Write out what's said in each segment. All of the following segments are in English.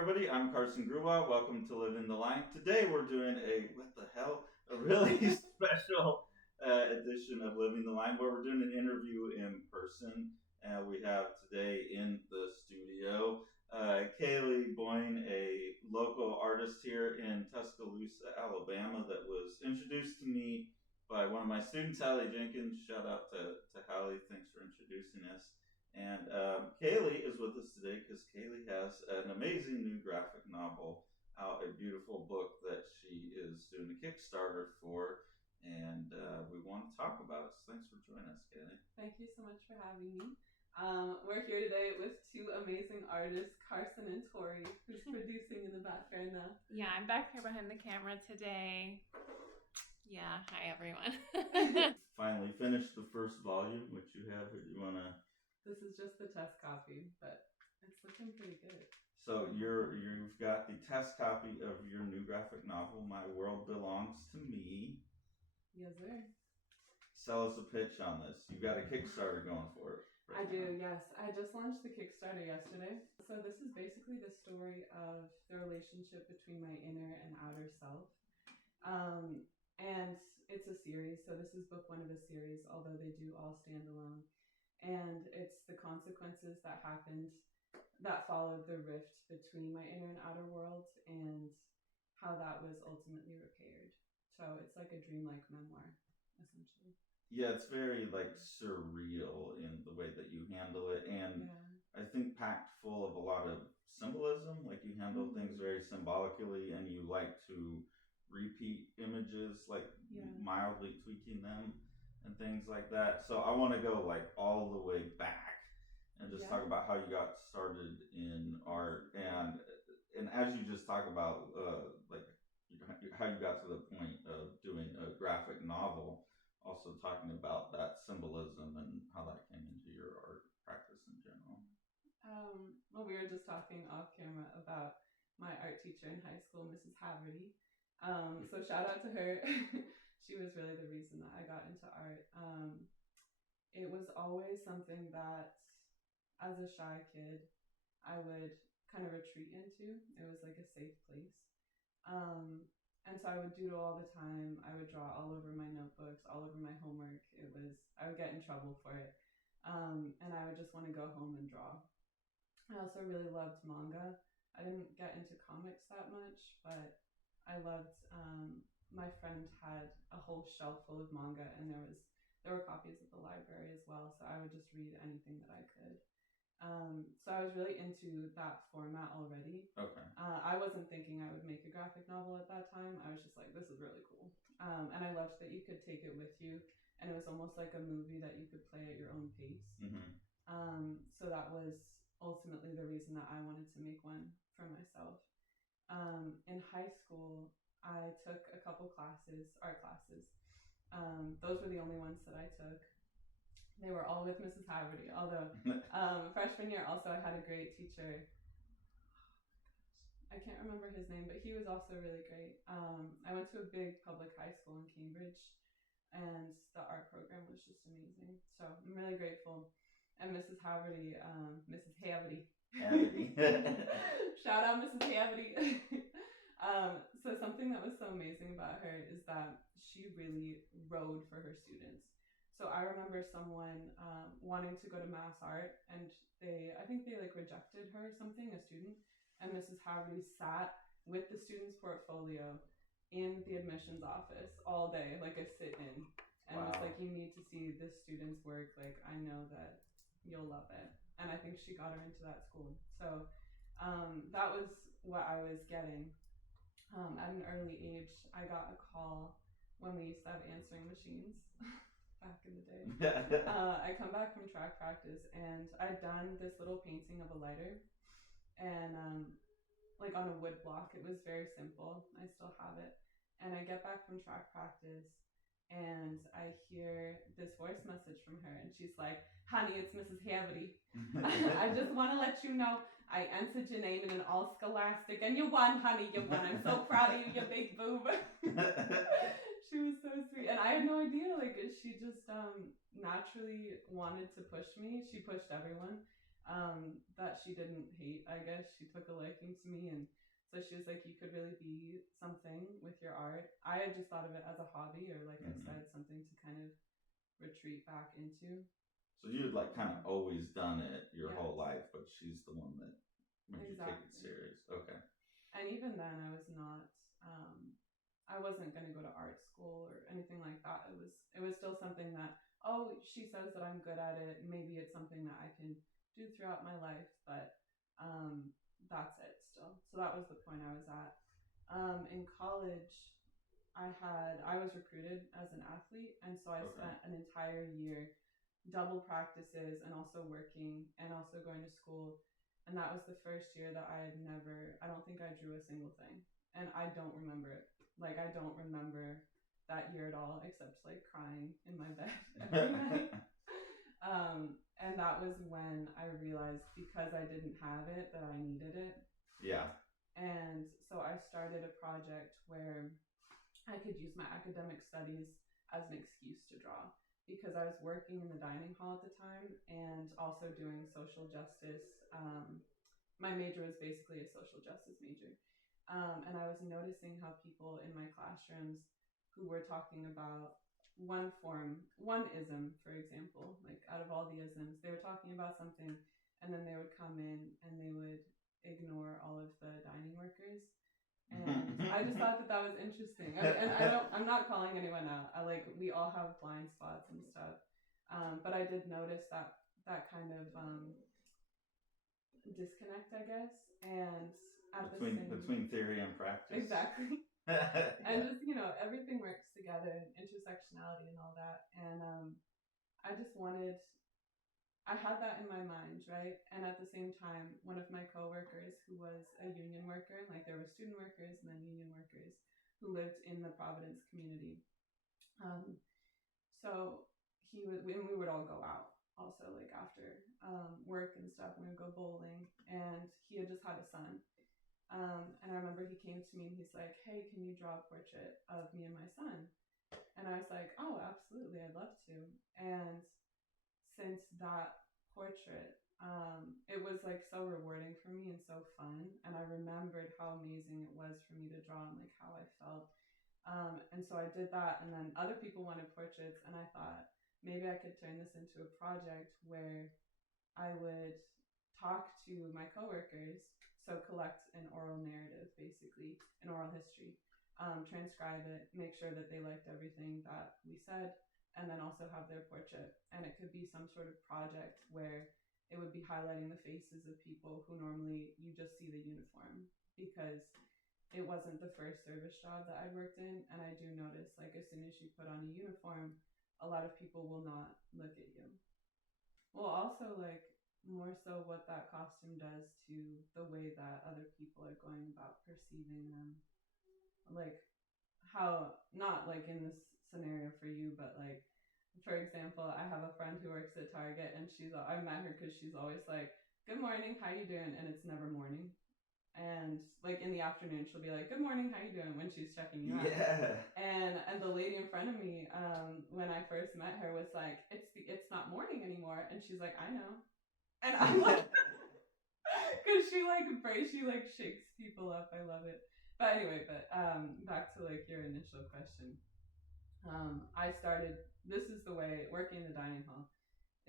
everybody. I'm Carson Grubaugh. Welcome to Living the Line. Today we're doing a really special edition of Living the Line where we're doing an interview in person. We have today in the studio Kaile, Boyne, a local artist here in Tuscaloosa, Alabama, that was introduced to me by one of my students, Hallie Jenkins. Shout out to Hallie. Thanks for introducing us. And Kaile is with us today because Kaile has an amazing new graphic novel out, a beautiful book that she is doing a Kickstarter for, and we want to talk about it. So thanks for joining us, Kaile. Thank you so much for having me. We're here today with two amazing artists, Carson and Tori, who's producing in the background now. Yeah, I'm back here behind the camera today. Yeah, hi everyone. Finally finished the first volume, which you have. You want to... This is just the test copy, but it's looking pretty good. So you've got the test copy of your new graphic novel, My World Belongs to Me. Yes, sir. Sell us a pitch on this. You've got a Kickstarter going for it. I do, yes. I just launched the Kickstarter yesterday. So this is basically the story of the relationship between my inner and outer self. And it's a series, so this is book one of a series, although they do all stand alone. And it's the consequences that happened that followed the rift between my inner and outer world and how that was ultimately repaired. So it's like a dreamlike memoir, essentially. Yeah, it's very like surreal in the way that you handle it, and I think packed full of a lot of symbolism. Like you handle things very symbolically, and you like to repeat images, like mildly tweaking them and things like that. So I want to go like all the way back and just talk about how you got started in art, and as you just talk about like how you got to the point of doing a graphic novel, also talking about that symbolism and how that came into your art practice in general. Well, we were just talking off camera about my art teacher in high school, Mrs. Haverty. So shout out to her. She was really the reason that I got into art. It was always something that, as a shy kid, I would kind of retreat into. It was like a safe place. And so I would doodle all the time. I would draw all over my notebooks, all over my homework. I would get in trouble for it. And I would just want to go home and draw. I also really loved manga. I didn't get into comics that much, but I loved, my friend had a whole shelf full of manga, and there were copies at the library as well, so I would just read anything that I could. So I was really into that format already. Okay. I wasn't thinking I would make a graphic novel at that time. I was just like, this is really cool. And I loved that you could take it with you, and it was almost like a movie that you could play at your own pace. So that was ultimately the reason that I wanted to make one for myself. In high school, I took a couple classes, art classes. Those were the only ones that I took. They were all with Mrs. Haverty, although freshman year also I had a great teacher. I can't remember his name, but he was also really great. I went to a big public high school in Cambridge, and the art program was just amazing. So I'm really grateful. And Mrs. Haverty, Mrs. Haverty. Shout out Mrs. Haverty. So something that was so amazing about her is that she really rode for her students. So I remember someone wanting to go to mass art, and I think they like rejected her or something, a student, and Mrs. Haverty sat with the student's portfolio in the admissions office all day, like a sit-in, and was like, you need to see this student's work, like I know that you'll love it. And I think she got her into that school. So that was what I was getting. At an early age, I got a call when we used to have answering machines back in the day. I come back from track practice, and I'd done this little painting of a lighter, and like on a wood block. It was very simple. I still have it. And I get back from track practice, and I hear this voice message from her, and she's like, honey, it's Mrs. Haverty. I just want to let you know I entered your name in an all scholastic, and you won, honey, you won. I'm so proud of you, you big boob. She was so sweet. And I had no idea, like, she just naturally wanted to push me. She pushed everyone. that she didn't hate, I guess. She took a liking to me, and so she was like, you could really be something with your art. I had just thought of it as a hobby, or like I said, something to kind of retreat back into. So you had like kind of always done it your Yes. whole life, but she's the one that made you take it Exactly. serious. Okay. And even then, I was not. I wasn't going to go to art school or anything like that. It was still something that, oh, she says that I'm good at it. Maybe it's something that I can do throughout my life, but that's it still. So that was the point I was at. In college, I was recruited as an athlete, and so I spent an entire year double practices and also working and also going to school. And that was the first year that I don't think I drew a single thing. And I don't remember it. Like, I don't remember that year at all, except like crying in my bed every night. And that was when I realized, because I didn't have it, that I needed it. Yeah. And so I started a project where I could use my academic studies as an excuse to draw, because I was working in the dining hall at the time and also doing social justice. My major was basically a social justice major. And I was noticing how people in my classrooms who were talking about one ism, for example, like out of all the isms, they were talking about something, and then they would come in and they would ignore all of the dining workers. And I just thought that was interesting. I'm not calling anyone out. We all have blind spots and stuff. But I did notice that kind of disconnect, I guess. And between theory and practice. Exactly. And just, everything works together, intersectionality and all that. And I had that in my mind, right? And at the same time, one of my coworkers who was a union worker, like there were student workers and then union workers who lived in the Providence community. So we would all go out also, like after work and stuff, and we would go bowling. And he had just had a son. And I remember he came to me and he's like, hey, can you draw a portrait of me and my son? And I was like, oh, absolutely, I'd love to. And since that portrait, it was like so rewarding for me and so fun. And I remembered how amazing it was for me to draw and like how I felt. And so I did that, and then other people wanted portraits, and I thought maybe I could turn this into a project where I would talk to my coworkers. So collect an oral narrative, basically, an oral history, transcribe it, make sure that they liked everything that we said, and then also have their portrait. And it could be some sort of project where it would be highlighting the faces of people who normally you just see the uniform, because it wasn't the first service job that I'd worked in. And I do notice, like, as soon as you put on a uniform, a lot of people will not look at you. Well, also, like, more so what that costume does to the way that other people are going about perceiving them. Like, how, not like in this scenario for you, but like, for example, I have a friend who works at Target, and I met her because she's always like, good morning, how you doing? And it's never morning. And like in the afternoon, she'll be like, good morning, how you doing? When she's checking you out. Yeah. And the lady in front of me, when I first met her, was like, it's not morning anymore. And she's like, I know. And I'm like, because she shakes people up. I love it. But anyway, back to like your initial question. I started, this is the way, working in the dining hall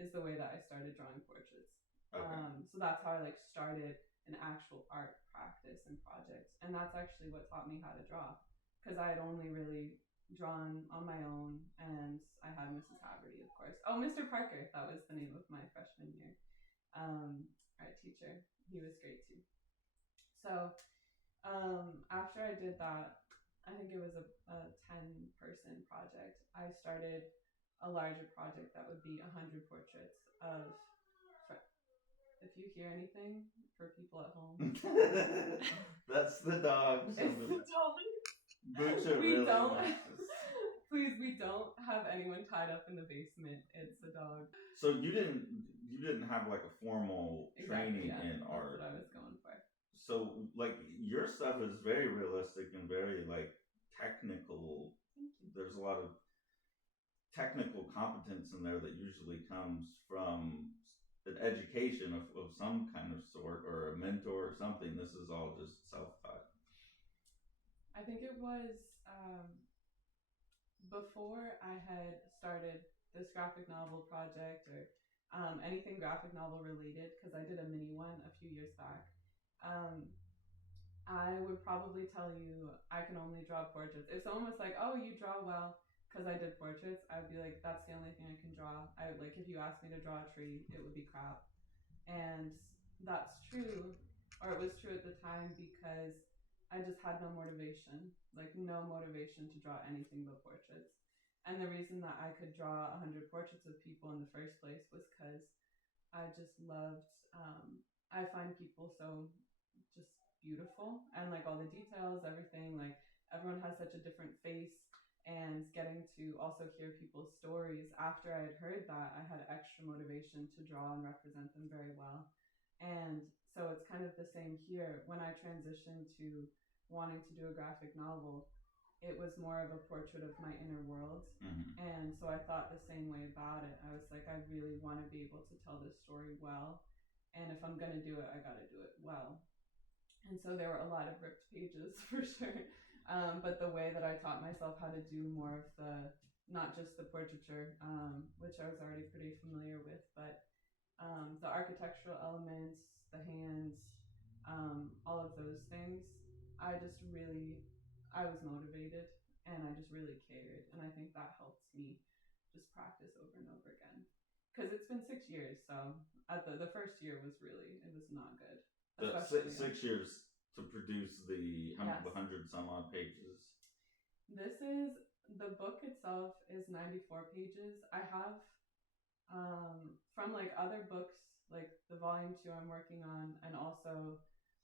is the way that I started drawing portraits. Okay. So that's how I like started an actual art practice and project. And that's actually what taught me how to draw, because I had only really drawn on my own, and I had Mrs. Haverty, of course. Oh, Mr. Parker, that was the name of my freshman year. Art teacher. He was great too. So after I did that, I think it was a 10-person project, I started a larger project that would be 100 portraits of, if you hear anything for people at home. That's the dog. It's the dog. Boots are really nice. Please, we don't have anyone tied up in the basement. It's a dog. So you didn't have like a formal training in art. That's what I was going for. So like your stuff is very realistic and very like technical. Thank you. There's a lot of technical competence in there that usually comes from an education of some kind of sort, or a mentor or something. This is all just self-taught. I think it was before I had started this graphic novel project or anything graphic novel related, because I did a mini one a few years back. I would probably tell you I can only draw portraits. If someone was like, "Oh, you draw well," because I did portraits, I'd be like, "That's the only thing I can draw." I like, if you asked me to draw a tree, it would be crap, and that's true, or it was true at the time, because I just had no motivation, like no motivation to draw anything but portraits. And the reason that I could draw 100 portraits of people in the first place was because I just loved. I find people so just beautiful, and like all the details, everything. Like everyone has such a different face, and getting to also hear people's stories after I had heard that, I had extra motivation to draw and represent them very well. And so it's kind of the same here. When I transitioned to wanting to do a graphic novel, it was more of a portrait of my inner world. Mm-hmm. And so I thought the same way about it. I was like, I really want to be able to tell this story well. And if I'm going to do it, I got to do it well. And so there were a lot of ripped pages for sure. But the way that I taught myself how to do more of the, not just the portraiture, which I was already pretty familiar with, but the architectural elements, the hands, all of those things, I was motivated, and I just really cared. And I think that helps me just practice over and over again. Because it's been 6 years, so at the first year it was not good. Six years to produce the 100 some odd pages. The book itself is 94 pages. I have from like other books, like the volume 2 I'm working on, and also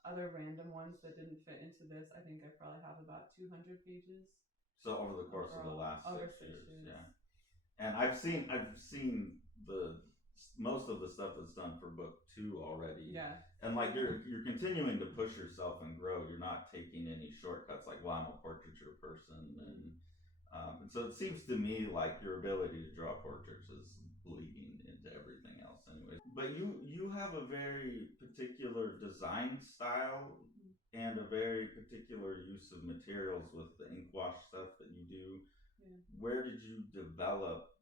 other random ones that didn't fit into this, I think I probably have about 200 pages. So over the course of the last 6 years, yeah. And I've seen the most of the stuff that's done for book 2 already. Yeah. And like you're continuing to push yourself and grow. You're not taking any shortcuts. Like, well, I'm a portraiture person, and so it seems to me like your ability to draw portraits is bleeding into everything else, anyways. But you have a very particular design style and a very particular use of materials with the ink wash stuff that you do. Yeah. Where did you develop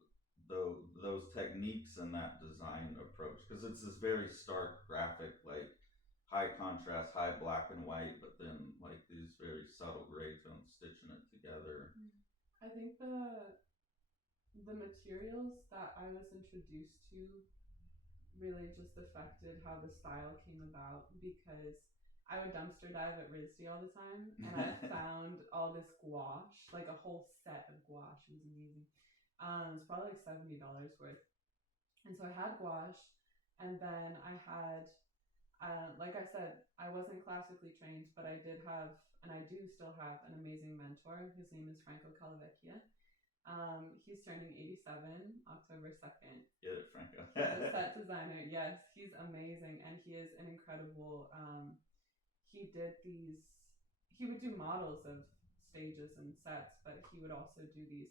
those techniques and that design approach? Because it's this very stark graphic, like high contrast, high black and white, but then like these very subtle gray tones stitching it together. I think the materials that I was introduced to really just affected how the style came about, because I would dumpster dive at RISD all the time, and I found all this gouache, like a whole set of gouache. It was amazing. It was probably like $70 worth. And so I had gouache, and then I had, like I said, I wasn't classically trained, but I did have, and I do still have, an amazing mentor. His name is Kaile. He's turning 87 October 2nd. Get it, Franco. He's a set designer. Yes, he's amazing, and he is an incredible. He would do models of stages and sets, but he would also do these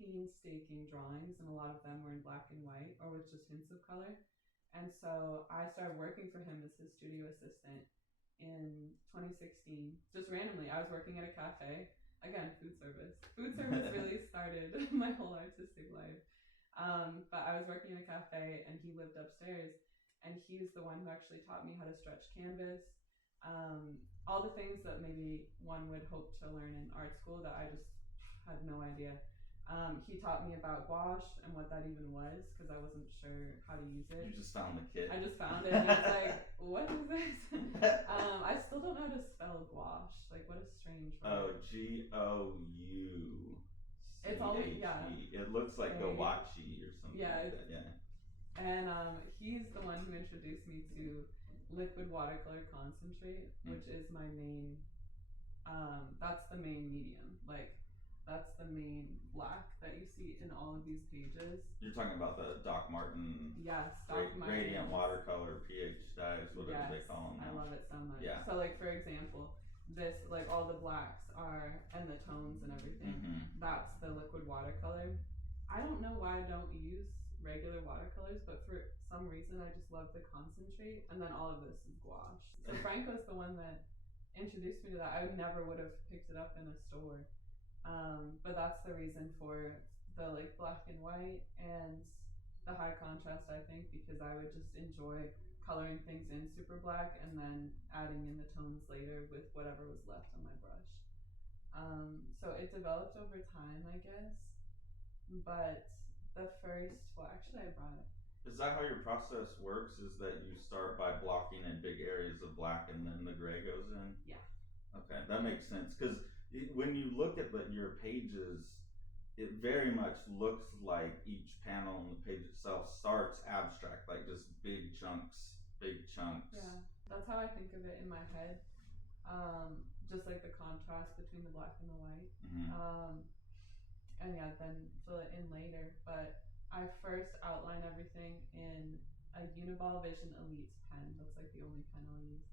painstaking drawings, and a lot of them were in black and white or with just hints of color. And so I started working for him as his studio assistant in 2016. Just randomly, I was working at a cafe. Again, food service. Food service really started my whole artistic life. But I was working in a cafe, and he lived upstairs, and he's the one who actually taught me how to stretch canvas. All the things that maybe one would hope to learn in art school that I just had no idea. He taught me about gouache and what that even was, because I wasn't sure how to use it. You just found the kit. I just found it, and I was like, what is this? I still don't know how to spell gouache. Like, what a strange word. Oh, G-O-U. It's all, yeah. It looks like gouache or something like that, yeah. And he's the one who introduced me to liquid watercolor concentrate, which is my main, that's the main medium. Like, that's the main black that you see in all of these pages. You're talking about the Doc Martin. Yes, Doc Martin. Radiant watercolor pH dyes, whatever they call them now. I love it so much. Yeah. So, like, for example, this, like, all the blacks are, and the tones and everything, that's the liquid watercolor. I don't know why I don't use regular watercolors, but for some reason I just love the concentrate, and then all of this is gouache. So Franco's the one that introduced me to that. I never would have picked it up in a store, but that's the reason for the like black and white and the high contrast, I think, because I would just enjoy coloring things in super black and then adding in the tones later with whatever was left on my brush. So it developed over time, I guess. But the first, well, actually, I brought it. Is that how your process works? Is that you start by blocking in big areas of black and then the gray goes in? Yeah. Okay, that makes sense. Because when you look at your pages, it very much looks like each panel on the page itself starts abstract, like just big chunks. Yeah, that's how I think of it in my head. Just like the contrast between the black and the white. Mm-hmm. And yeah, then fill it in later. But I first outline everything in a Uniball Vision Elite pen. That's like the only pen I'll use.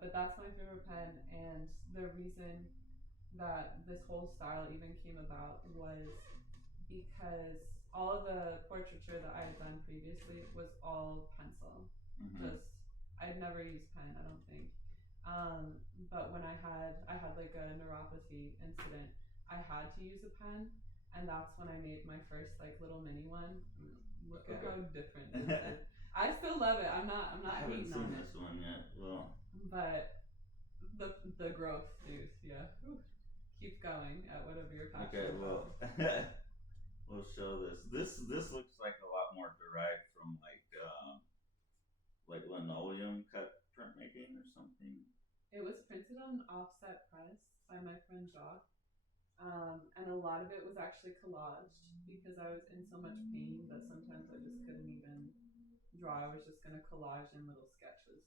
But that's my favorite pen, and the reason that this whole style even came about was because all of the portraiture that I had done previously was all pencil. Mm-hmm. Just I'd never used pen, I don't think. But when I had like a neuropathy incident, I had to use a pen, and that's when I made my first like little mini one. Look at how different this is. I still love it. I'm not I haven't hating seen on this it. one yet. Well, But the growth, dude. Yeah. Whew. Keep going at whatever you're passionate okay, well, about. we'll show this. This looks like a lot more derived from like linoleum cut printmaking or something. It was printed on offset press by my friend Jacques. And a lot of it was actually collaged because I was in so much pain that sometimes I just couldn't even draw. I was just going to collage in little sketches.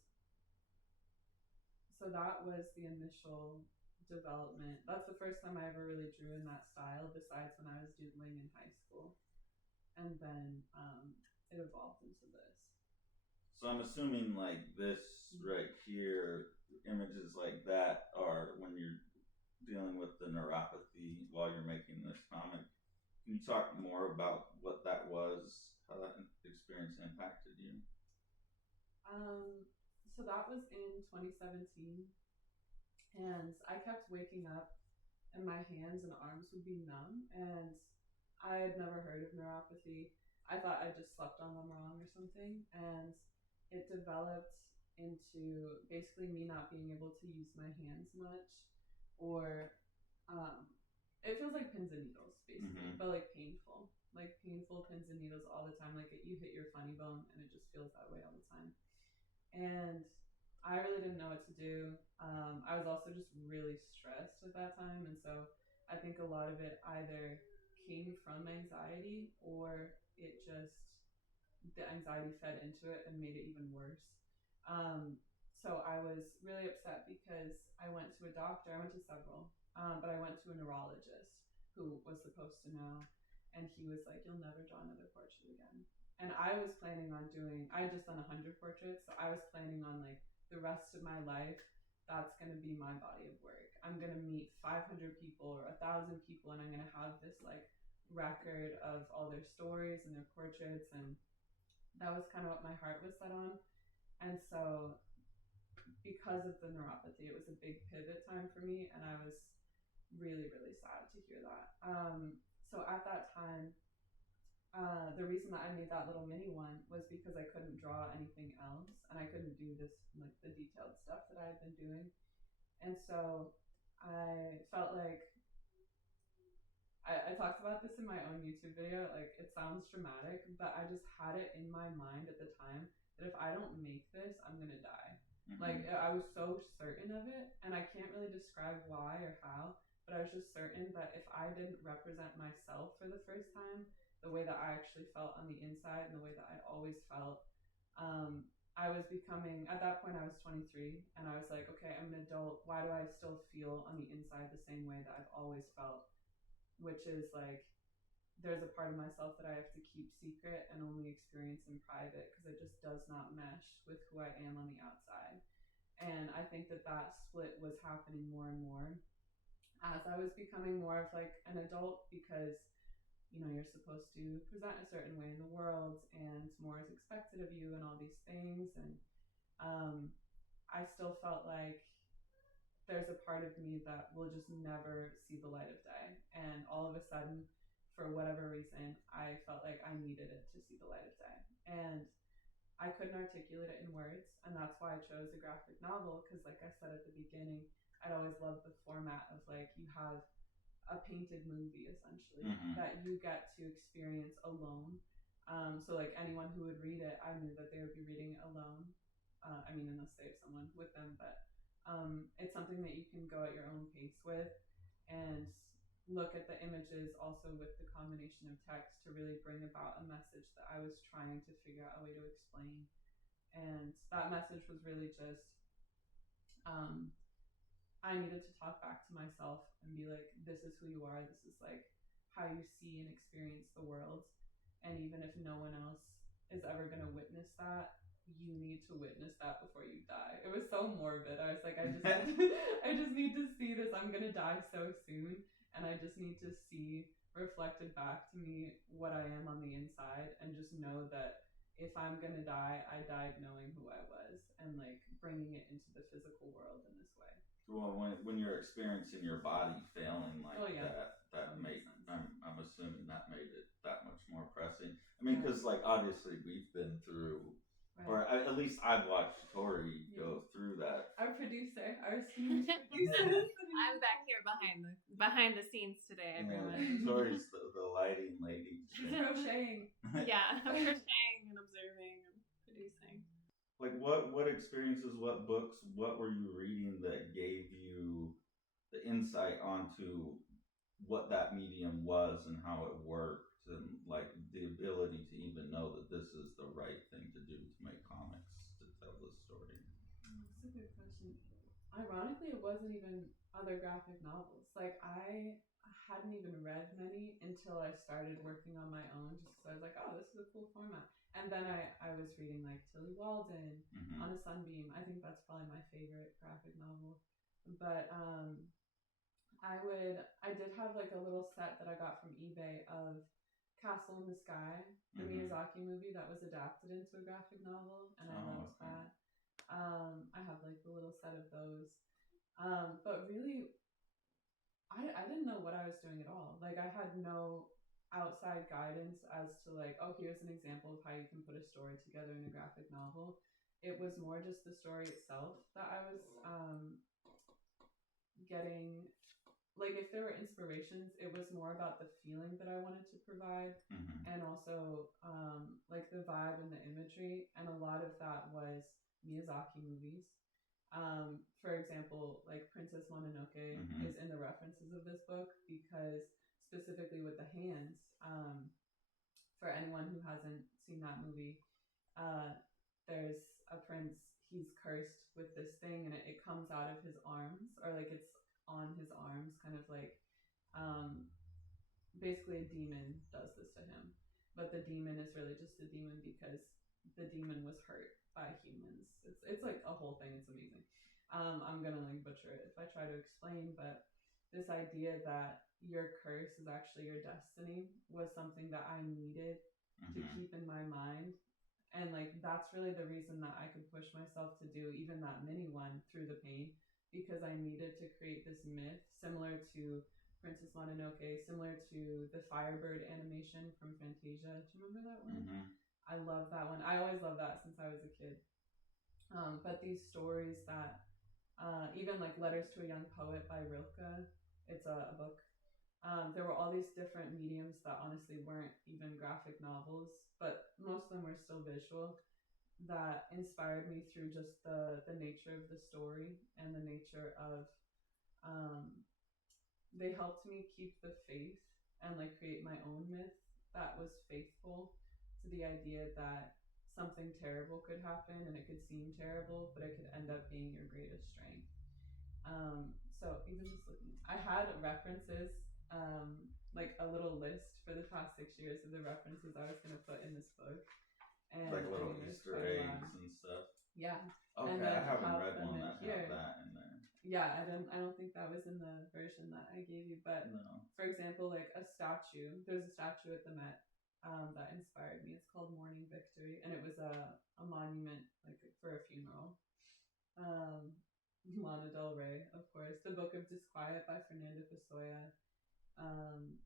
So that was the initial development. That's the first time I ever really drew in that style, besides when I was doodling in high school. And then it evolved into this. So I'm assuming like this right here, images like that are when you're dealing with the neuropathy while you're making this comic. Can you talk more about what that was, how that experience impacted you? So that was in 2017, and I kept waking up and my hands and arms would be numb, and I had never heard of neuropathy. I thought I just slept on them wrong or something, and it developed into basically me not being able to use my hands much, or it feels like pins and needles basically, but like painful pins and needles all the time. Like you hit your funny bone and it just feels that way all the time. And I really didn't know what to do. I was also just really stressed at that time, and so I think a lot of it either came from anxiety or it just, the anxiety fed into it and made it even worse. So I was really upset because I went to a doctor. I went to several, but I went to a neurologist who was supposed to know, and he was like, "You'll never draw another portrait again." And I was planning on I had just done 100 portraits, so I was planning on like the rest of my life, that's going to be my body of work. I'm going to meet 500 people or 1,000 people, and I'm going to have this like record of all their stories and their portraits, and that was kind of what my heart was set on. And so because of the neuropathy, it was a big pivot time for me, and I was really, really sad to hear that. So at that time, the reason that I made that little mini one was because I couldn't draw anything else, and I couldn't do this like the detailed stuff that I had been doing. And so I felt like I talked about this in my own YouTube video. Like, it sounds dramatic, but I just had it in my mind at the time that if I don't make this, I'm gonna die. Mm-hmm. Like, I was so certain of it, and I can't really describe why or how, but I was just certain that if I didn't represent myself for the first time, the way that I actually felt on the inside and the way that I'd always felt, I was becoming, at that point I was 23, and I was like, okay, I'm an adult. Why do I still feel on the inside the same way that I've always felt? Which is like, there's a part of myself that I have to keep secret and only experience in private because it just does not mesh with who I am on the outside. And I think that that split was happening more and more as I was becoming more of like an adult, because you're supposed to present a certain way in the world and more is expected of you and all these things. And I still felt like there's a part of me that will just never see the light of day. And all of a sudden, for whatever reason, I felt like I needed it to see the light of day. And I couldn't articulate it in words. And that's why I chose a graphic novel, because like I said at the beginning, I'd always loved the format of like you have a painted movie essentially that you get to experience alone. So like anyone who would read it, I knew that they would be reading it alone. I mean, unless they have someone with them, but it's something that you can go at your own pace with and look at the images also with the combination of text to really bring about a message that I was trying to figure out a way to explain. And that message was really just I needed to talk back to myself and be like, this is who you are. This is like how you see and experience the world. And even if no one else is ever going to witness that, you need to witness that before you die. It was so morbid. I was like, I just need to see this. I'm going to die so soon. And I just need to see reflected back to me what I am on the inside and just know that if I'm going to die, I died knowing who I was and like bringing it into the physical world in this way. Well, when you're experiencing your body failing like that made I'm assuming that made it that much more pressing. I mean, because like obviously we've been through, or at least I've watched Tori go through that. Our producer, our esteemed producer. I'm back here behind the scenes today, everyone. Tori's the lighting lady. She's crocheting. Yeah, I'm crocheting and observing and producing. Like what experiences, what books, what were you reading that gave you the insight onto what that medium was and how it worked, and like the ability to even know that this is the right thing to do to make comics to tell this story? That's a good question. Ironically, it wasn't even other graphic novels. Like I hadn't even read many until I started working on my own, just because I was like, oh, this is a cool format. And then I was reading like Tilly Walden, On a Sunbeam. I think that's probably my favorite graphic novel. But I did have like a little set that I got from eBay of Castle in the Sky, the Miyazaki movie that was adapted into a graphic novel, and I loved that. I have like a little set of those. But really, I didn't know what I was doing at all. Like I had no outside guidance as to like, oh, here's an example of how you can put a story together in a graphic novel. It was more just the story itself that I was getting. Like if there were inspirations, it was more about the feeling that I wanted to provide, and also like the vibe and the imagery. And a lot of that was Miyazaki movies. For example, like Princess Mononoke is in the references of this book because specifically with the hands, for anyone who hasn't seen that movie, there's a prince, he's cursed with this thing and it comes out of his arms, or like it's on his arms, kind of like basically a demon does this to him, but the demon is really just a demon because the demon was hurt by humans. It's like a whole thing. It's amazing. I'm gonna like butcher it if I try to explain, but this idea that your curse is actually your destiny was something that I needed to keep in my mind. And like that's really the reason that I could push myself to do even that mini one, Through the Pain, because I needed to create this myth similar to Princess Mononoke, similar to the Firebird animation from Fantasia. Do you remember that one? I love that one. I always loved that since I was a kid. But these stories that even like Letters to a Young Poet by Rilke, it's a book. There were all these different mediums that honestly weren't even graphic novels, but most of them were still visual, that inspired me through just the nature of the story and the nature of they helped me keep the faith and like create my own myth that was faithful to the idea that something terrible could happen and it could seem terrible, but it could end up being your greatest strength. So even just looking, I had references, like a little list for the past 6 years of the references I was going to put in this book. And like little Easter eggs and stuff. Yeah. Okay, I haven't read one that had that in there. Yeah, I don't think that was in the version that I gave you, but No. for example, like a statue. There's a statue at the Met that inspired me. It's called Morning Victory, and it was a monument like for a funeral. Um, Lana Del Rey, of course. The Book of Disquiet by Fernando Pessoa.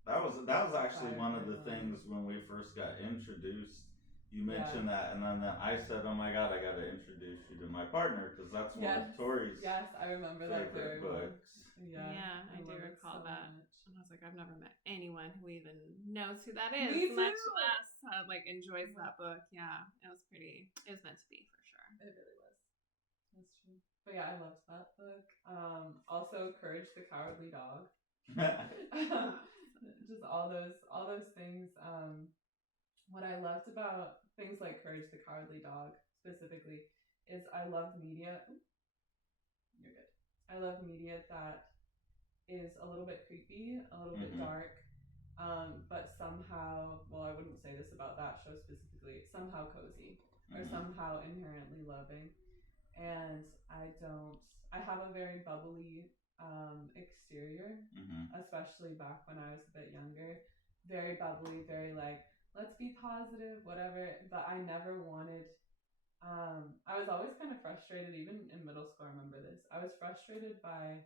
That was actually one of the Firefly things Lane. when we first got introduced. You mentioned that, and then I said, "Oh my God, I got to introduce you to my partner because that's one of Tori's Yes, I remember that very favorite well. books." Yeah, I do love it recall so that. much. And I was like, I've never met anyone who even knows who that is, Me much too. less like enjoys that book. Yeah, it was meant to be for sure. It really was. That's true. But yeah, I loved that book. Also, Courage the Cowardly Dog. Just all those things. What I loved about things like Courage the Cowardly Dog specifically is I love media. You're good. I love media that is a little bit creepy, a little bit dark, but somehow, well, I wouldn't say this about that show specifically, somehow cozy or somehow inherently loving. And I have a very bubbly exterior, especially back when I was a bit younger. Very bubbly, very like, let's be positive, whatever. But I never wanted, I was always kind of frustrated, even in middle school. I remember this. I was frustrated by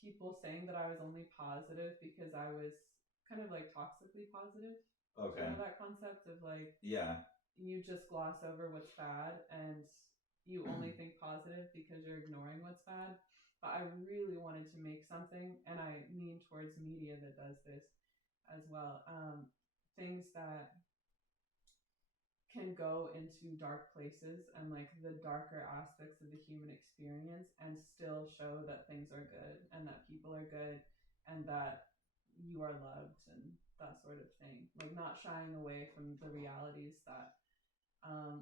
people saying that I was only positive because I was kind of like toxically positive. Okay. You know that concept of like, yeah, you just gloss over what's bad and you only think positive because you're ignoring what's bad. But I really wanted to make something, and I lean towards media that does this as well. Things that can go into dark places and like the darker aspects of the human experience and still show that things are good and that people are good and that you are loved and that sort of thing. Like not shying away from the realities that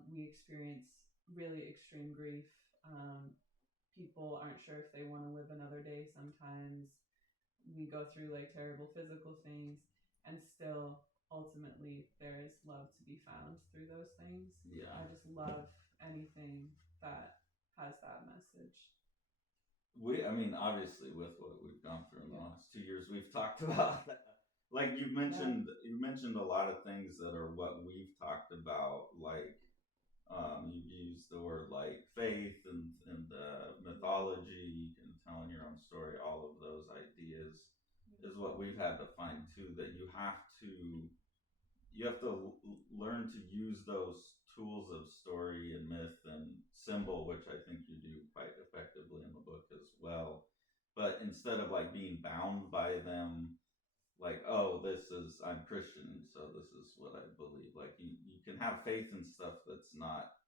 we experience really extreme grief. People aren't sure if they want to live another day sometimes. We go through like terrible physical things, and still ultimately there is love to be found through those things. Yeah. I just love anything that has that message. I mean, obviously, with what we've gone through in the last 2 years, we've talked about that. Like you mentioned a lot of things that are what we've talked about, like you've used the word like faith and mythology and telling your own story. All of those ideas is what we've had to find too. That you have to learn to use those tools of story and myth and symbol, which I think you do quite effectively in the book as well. But instead of like being bound by them, like, oh, I'm Christian, so this is what I believe. Like you can have faith in stuff that's not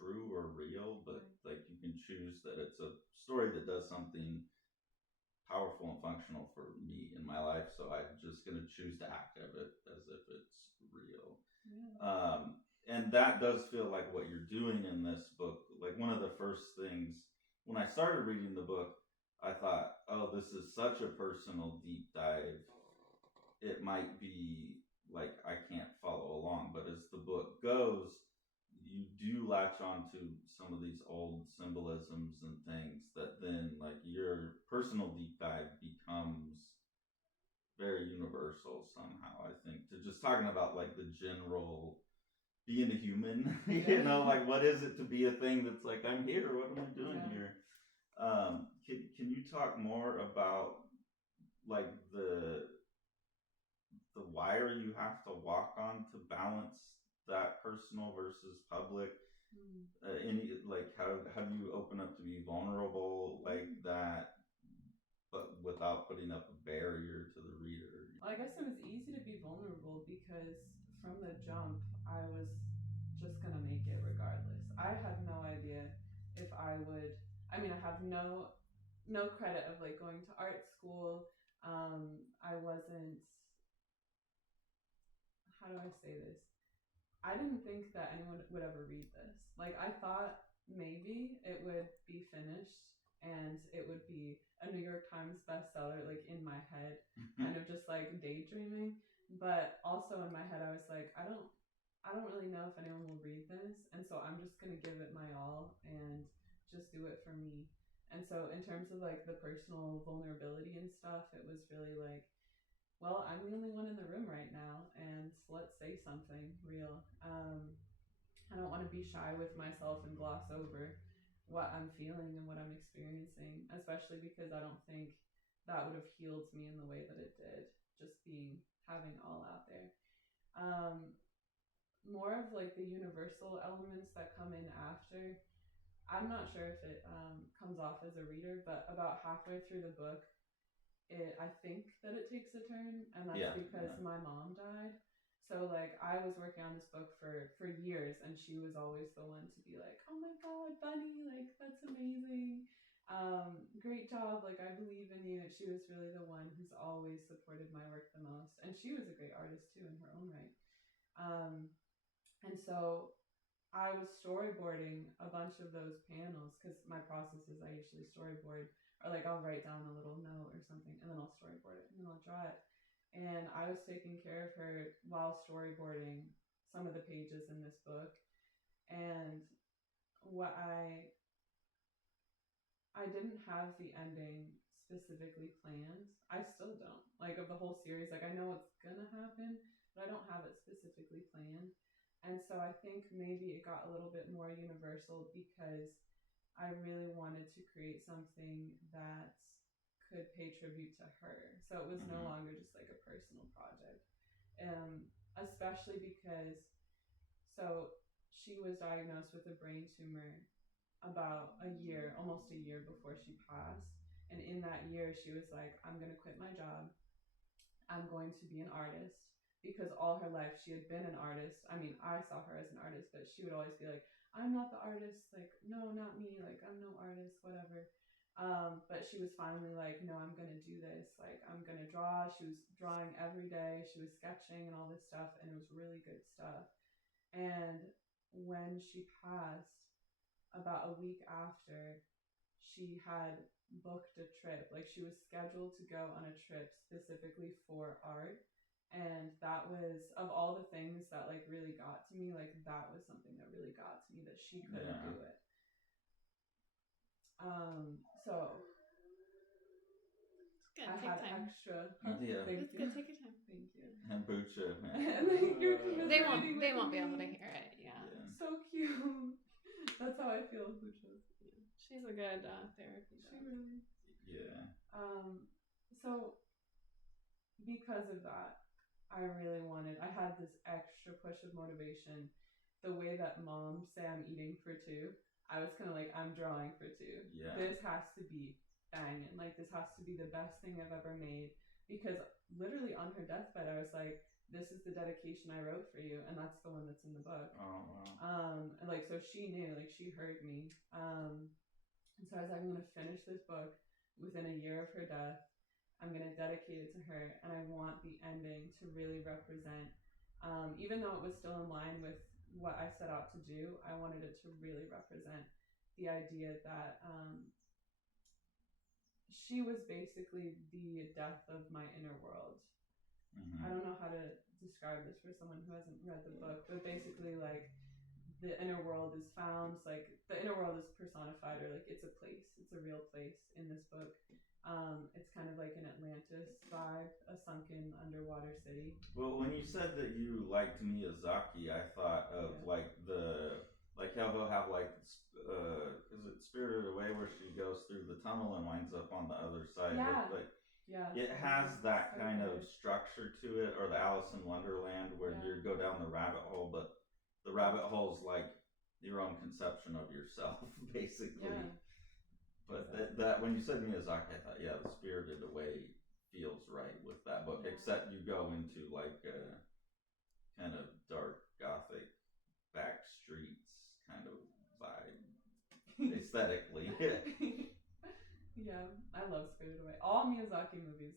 true or real, but like you can choose that it's a story that does something powerful and functional for me in my life, so I'm just going to choose to act of it as if it's real. And that does feel like what you're doing in this book. Like one of the first things when I started reading the book, I thought, oh, this is such a personal deep dive. It might be like I can't follow along, but as the book goes, you do latch on to some of these old symbolisms and things that then like your personal deep dive becomes very universal somehow. I think to just talking about like the general being a human, you know, like what is it to be a thing that's like I'm here, what am I doing here? Can you talk more about like the wire you have to walk on to balance that personal versus public? Any like how do you open up to be vulnerable like that, but without putting up a barrier to the reader? Well, I guess it was easy to be vulnerable because from the jump I was just gonna make it regardless. I had no idea if I would. I mean, I have no credit of like going to art school. I wasn't. How do I say this? I didn't think that anyone would ever read this. Like I thought maybe it would be finished and it would be a New York Times bestseller, like in my head, kind of just like daydreaming. But also in my head, I was like, I don't really know if anyone will read this, and so I'm just gonna give it my all and just do it for me. And so in terms of like the personal vulnerability and stuff, it was really like, well, I'm the only one in the room right now, and let's say something real. I don't want to be shy with myself and gloss over what I'm feeling and what I'm experiencing, especially because I don't think that would have healed me in the way that it did, just having all out there. More of like the universal elements that come in after. I'm not sure if it comes off as a reader, but about halfway through the book, I think that it takes a turn, and that's because my mom died. So like I was working on this book for years, and she was always the one to be like, "Oh my God, Bunny, like that's amazing, great job, like I believe in you." She was really the one who's always supported my work the most, and she was a great artist too in her own right. And so I was storyboarding a bunch of those panels because my process is I usually storyboard, or like I'll write down a little note or something, and then I'll storyboard it and then I'll draw it. And I was taking care of her while storyboarding some of the pages in this book. And what I didn't have the ending specifically planned. I still don't. Like of the whole series, like I know what's gonna happen, but I don't have it specifically planned. And so I think maybe it got a little bit more universal because I really wanted to create something that could pay tribute to her. So it was no longer just like a personal project. Especially because so she was diagnosed with a brain tumor about almost a year before she passed. And in that year, she was like, I'm going to quit my job. I'm going to be an artist, because all her life she had been an artist. I mean, I saw her as an artist, but she would always be like, I'm not the artist. Like, no, not me. Like, I'm no artist, whatever. But she was finally like, no, I'm going to do this. Like, I'm going to draw. She was drawing every day. She was sketching and all this stuff. And it was really good stuff. And when she passed, about a week after, she had booked a trip. Like she was scheduled to go on a trip specifically for art. And that was, of all the things that like really got to me, like that was something that really got to me, that she couldn't do it. So good. I had extra. Thank you. It's good. Take your time. Thank you. And Bucha. They won't be able to hear it. Yeah. So cute. That's how I feel. Bucha. She's a good therapy dog. She really. Yeah. So because of that, I had this extra push of motivation. The way that moms say I'm eating for two, I was kind of like, I'm drawing for two. Yeah. This has to be banging. Like, this has to be the best thing I've ever made. Because literally on her deathbed, I was like, this is the dedication I wrote for you. And that's the one that's in the book. Oh, wow. And like, so she knew, like, she heard me. And so I was like, I'm going to finish this book within a year of her death. I'm going to dedicate it to her, and I want the ending to really represent, even though it was still in line with what I set out to do, I wanted it to really represent the idea that she was basically the death of my inner world. I don't know how to describe this for someone who hasn't read the book, but basically like the inner world is found, like the inner world is personified, or like it's a place, it's a real place in this book. It's kind of like an Atlantis vibe, a sunken underwater city. Well, when you said that you liked Miyazaki, I thought of like how they'll have like, is it Spirited Away, where she goes through the tunnel and winds up on the other side? It has that kind of structure to it, or the Alice in Wonderland, where you go down the rabbit hole, but the rabbit hole is like your own conception of yourself, basically. Yeah. But that when you said Miyazaki, I thought, the Spirited Away feels right with that book, except you go into like a kind of dark gothic back streets kind of vibe aesthetically. Yeah, I love Spirited Away. All Miyazaki movies,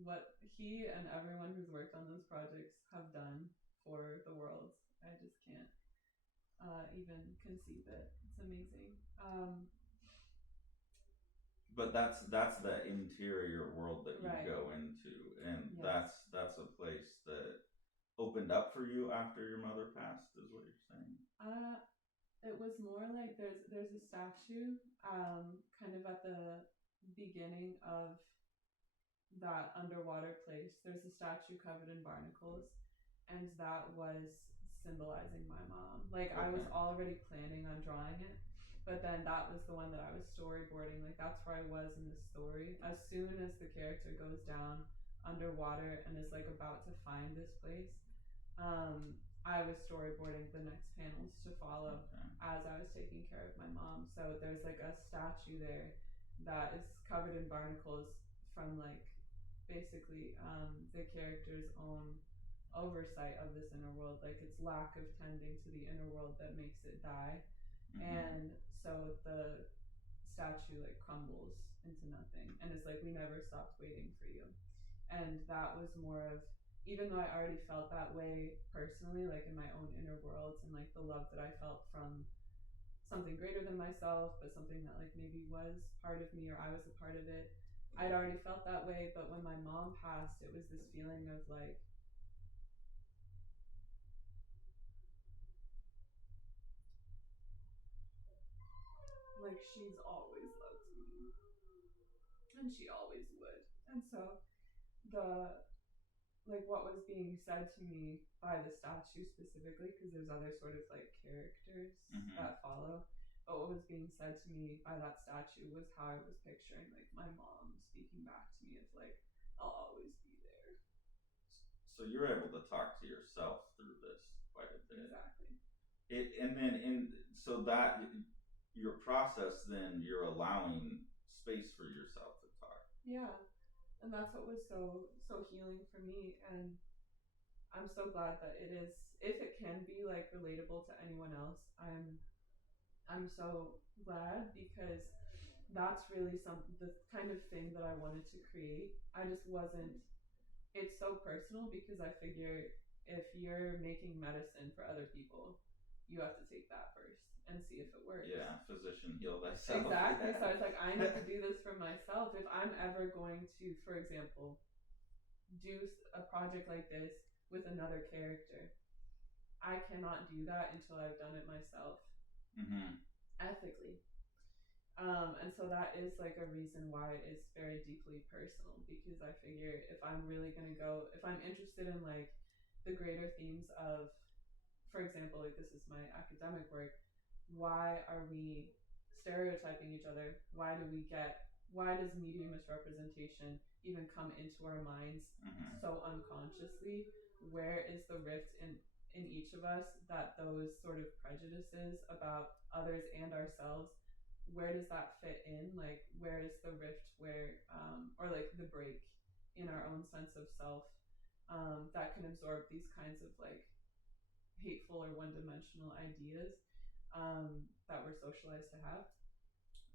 what he and everyone who's worked on those projects have done for the world, I just can't even conceive it. It's amazing. But that's the interior world that you go into, and that's a place that opened up for you after your mother passed, is what you're saying? It was more like there's a statue, kind of at the beginning of that underwater place. There's a statue covered in barnacles, and that was symbolizing my mom. Like I was already planning on drawing it, but then that was the one that I was storyboarding. Like that's where I was in the story. As soon as the character goes down underwater and is like about to find this place, I was storyboarding the next panels to follow as I was taking care of my mom. So there's like a statue there that is covered in barnacles from like basically the character's own oversight of this inner world, like its lack of tending to the inner world that makes it die. And so the statue like crumbles into nothing and it's like, we never stopped waiting for you. And that was more of, even though I already felt that way personally, like in my own inner worlds, and like the love that I felt from something greater than myself, but something that like maybe was part of me or I was a part of it, I'd already felt that way. But when my mom passed, it was this feeling of like she's always loved me and she always would. And so the like what was being said to me by the statue specifically, because there's other sort of like characters that follow, but what was being said to me by that statue was how I was picturing like my mom speaking back to me of like, I'll always be there. So you're able to talk to yourself through this quite a bit. Exactly. And then so that your process, then you're allowing space for yourself to talk. Yeah. And that's what was so healing for me. And I'm so glad that it is, if it can be like relatable to anyone else, I'm so glad, because that's really the kind of thing that I wanted to create. I just wasn't, it's so personal, because I figure if you're making medicine for other people, you have to take that first and see if it works. Yeah, physician heal thyself. Exactly. So I was like, I need to do this for myself. If I'm ever going to, for example, do a project like this with another character, I cannot do that until I've done it myself. Ethically. And so that is like a reason why it's very deeply personal, because I figure if I'm really going to go, if I'm interested in like the greater themes of, for example, like this is my academic work, why are we stereotyping each other? Why does media misrepresentation even come into our minds so unconsciously? Where is the rift in each of us that those sort of prejudices about others and ourselves, where does that fit in? Like, where is the rift where, or like the break in our own sense of self that can absorb these kinds of like hateful or one-dimensional ideas that we're socialized to have?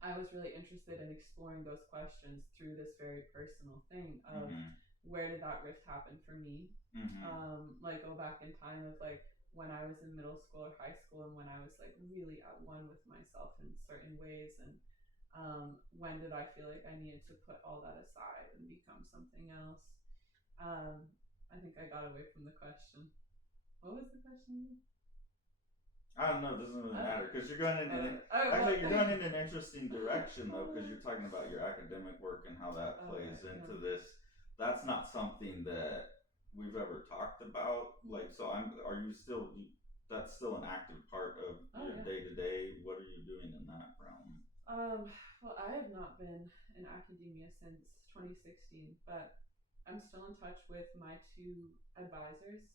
I was really interested in exploring those questions through this very personal thing of where did that rift happen for me? Like go back in time of like when I was in middle school or high school, and when I was like really at one with myself in certain ways, and when did I feel like I needed to put all that aside and become something else? I think I got away from the question. What was the question? I don't know. It doesn't really matter, because you're going in you're going in an interesting direction though, because you're talking about your academic work and how that plays into this. That's not something that we've ever talked about. Like, so that's still an active part of your day to day. What are you doing in that realm? Well, I have not been in academia since 2016, but I'm still in touch with my two advisors.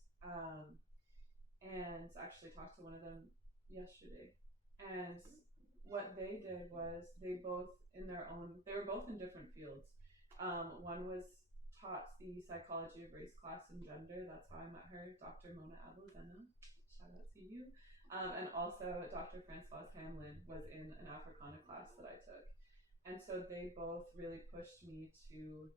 And actually talked to one of them yesterday. And what they did was they were both in different fields. One was taught the psychology of race, class, and gender. That's how I met her, Dr. Mona Ablazena. Shout out to you. And also Dr. Francoise Hamlin was in an Africana class that I took. And so they both really pushed me to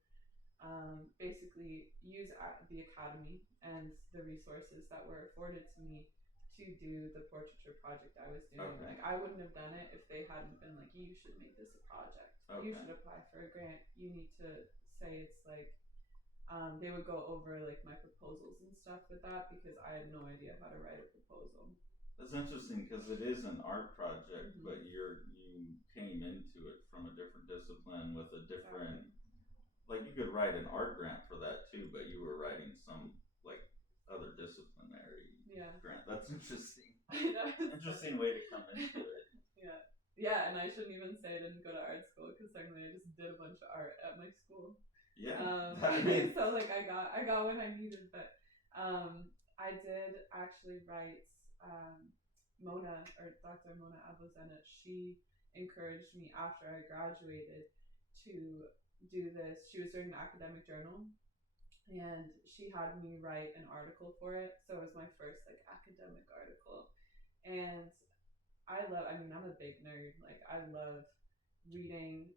basically use the academy and the resources that were afforded to me to do the portraiture project I was doing. Like, I wouldn't have done it if they hadn't been like, you should make this a project. You should apply for a grant. You need to say it's like, they would go over like my proposals and stuff with that, because I had no idea how to write a proposal. That's interesting because it is an art project, Mhm. but you came into it from a different discipline with a different. Like you could write an art grant for that too, but you were writing some like other disciplinary grant. That's interesting. I know. Interesting way to come into it. Yeah, and I shouldn't even say I didn't go to art school because technically I just did a bunch of art at my school. Yeah. So like I got what I needed, but I did actually write Mona, or Dr. Mona Abozena. She encouraged me after I graduated to do this. She was doing an academic journal, and she had me write an article for it. So it was my first like academic article, and I'm a big nerd. Like I love reading,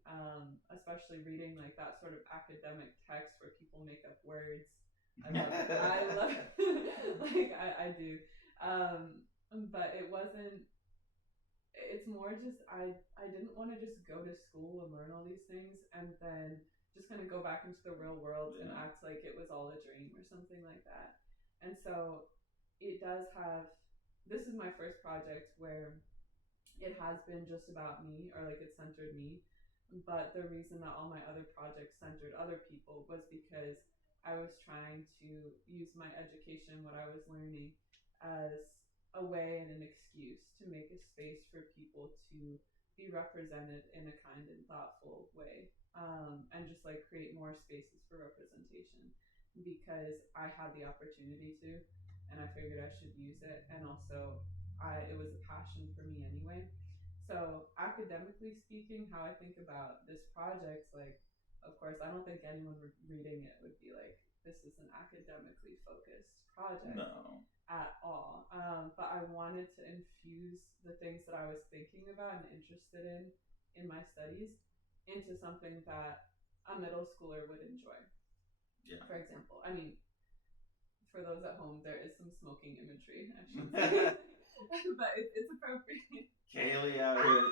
especially reading like that sort of academic text where people make up words. I love like I do. But it's more just I didn't want to just go to school and learn all these things and then just kind of go back into the real world and act like it was all a dream or something like that. And so it does have, this is my first project where it has been just about me, or like it centered me. But the reason that all my other projects centered other people was because I was trying to use my education, what I was learning, as a way and an excuse to make a space for people to be represented in a kind and thoughtful way, and just like create more spaces for representation because I had the opportunity to, and I figured I should use it, and also it was a passion for me anyway. So academically speaking, how I think about this project, like, of course, I don't think anyone reading it would be like, this is an academically focused project. No. At all. But I wanted to infuse the things that I was thinking about and interested in my studies into something that a middle schooler would enjoy. Yeah. For example, I mean, for those at home, there is some smoking imagery, I should say. But it's appropriate. Kaile out here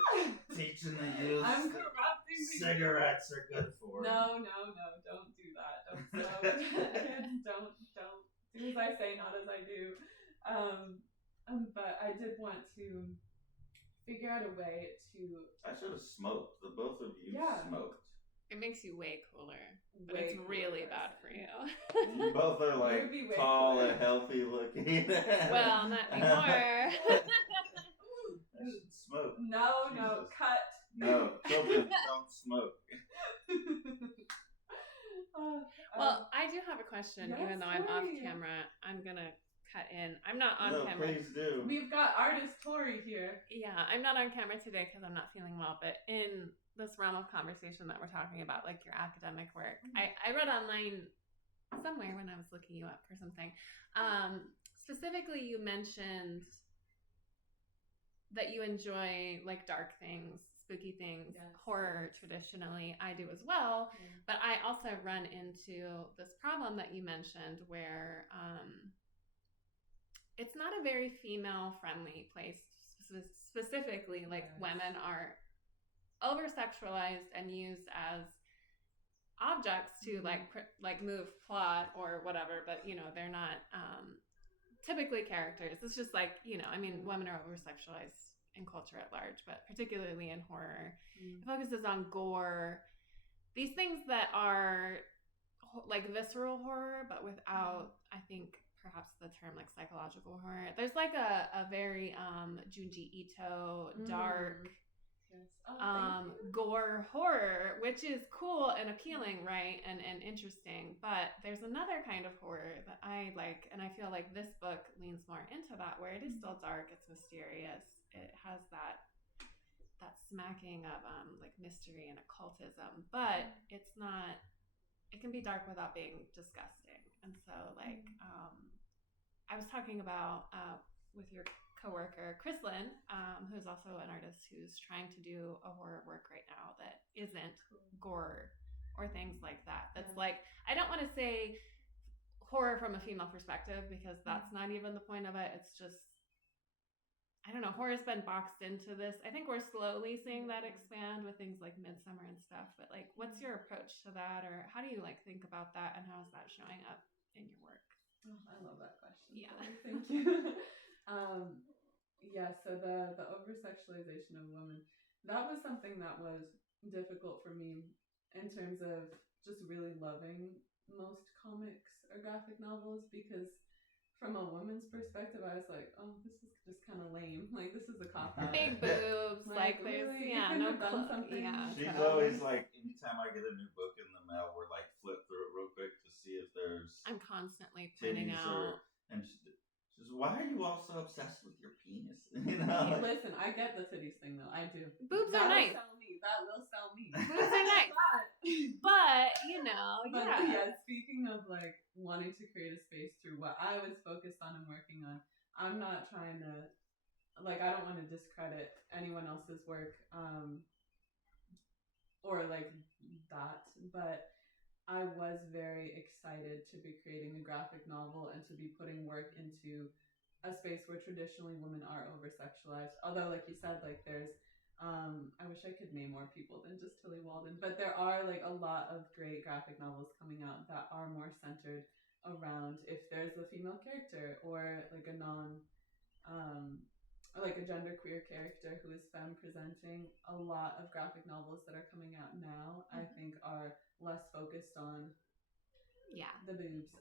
teaching the youth. I'm corrupting the cigarettes are good for. No, don't do that. Don't smoke. Kids, don't do as I say, not as I do. But I did want to figure out a way to. I should have smoked. The both of you smoked. It makes you way cooler, but Way it's really bad for you. You both are like tall cooler. and healthy looking. Well, not anymore. I should smoke. No, Jesus. Cut. No, children don't smoke. Well, I do have a question, yes, even though I'm off camera. I'm gonna cut in. I'm not on camera. Please do. We've got artist Tori here. Yeah, I'm not on camera today because I'm not feeling well, but in this realm of conversation that we're talking about, like your academic work, I read online somewhere when I was looking you up for something. Specifically, you mentioned that you enjoy like dark things, spooky things, horror traditionally. I do as well, but I also run into this problem that you mentioned where it's not a very female-friendly place. Specifically, like women are over-sexualized and used as objects to like move plot or whatever, but they're not typically characters. It's just like women are over-sexualized in culture at large, but particularly in horror. It focuses on gore, these things that are like visceral horror, but without I think perhaps the term like psychological horror. There's like a very Junji Ito dark gore horror, which is cool and appealing, right? And interesting. But there's another kind of horror that I like, and I feel like this book leans more into that, where it is still dark, it's mysterious, it has that smacking of like mystery and occultism, but it's not, it can be dark without being disgusting. And so like I was talking about with your coworker Chrislyn, who's also an artist who's trying to do a horror work right now that isn't gore or things like that. That's like, I don't want to say horror from a female perspective because that's not even the point of it. It's just, I don't know, horror's been boxed into this. I think we're slowly seeing that expand with things like Midsummer and stuff, but like what's your approach to that, or how do you like think about that, and how is that showing up in your work? Oh, I love that question. Yeah. Thank you. Yeah, so the over sexualization of women, that was something that was difficult for me in terms of just really loving most comics or graphic novels, because from a woman's perspective I was like, oh, this is just kind of lame. Like, this is a cop out. Big boobs, like there's really? yeah, You couldn't no have done something. yeah. She's better? always like, anytime I get a new book in the mail, we're like flip through it real quick to see if there's I'm constantly pointing titties out. and she's, why are you all so obsessed with your penis? You Hey, know, like, listen, I get the titties thing though. I do. Boobs are nice. That will sell me. Boobs are nice. But you know, But yeah. speaking of like wanting to create a space through what I was focused on and working on, I'm not trying to, like, I don't want to discredit anyone else's work, or like that, but I was very excited to be creating a graphic novel and to be putting work into a space where traditionally women are over sexualized. Although, like you said, like there's, I wish I could name more people than just Tilly Walden, but there are like a lot of great graphic novels coming out that are more centered around if there's a female character or like a like a genderqueer character who is femme presenting. A lot of graphic novels that are coming out now, I think, are less focused on the boobs.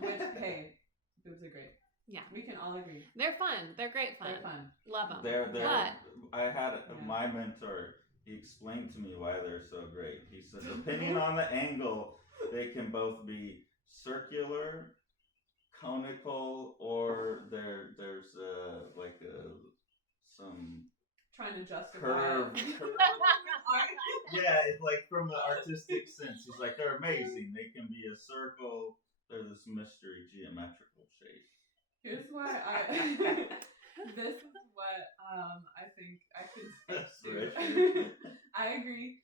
Which, hey, boobs are great. Yeah, we can all agree. They're fun. They're great fun. They're fun. Love them. But I had my mentor. He explained to me why they're so great. He said, depending on the angle, they can both be circular, conical, or there's like some trying to justify curve. Yeah, it's like from an artistic sense. He's like, they're amazing. They can be a circle. They're this mystery geometrical shape. Here's why this is what I think I could speak to. I agree.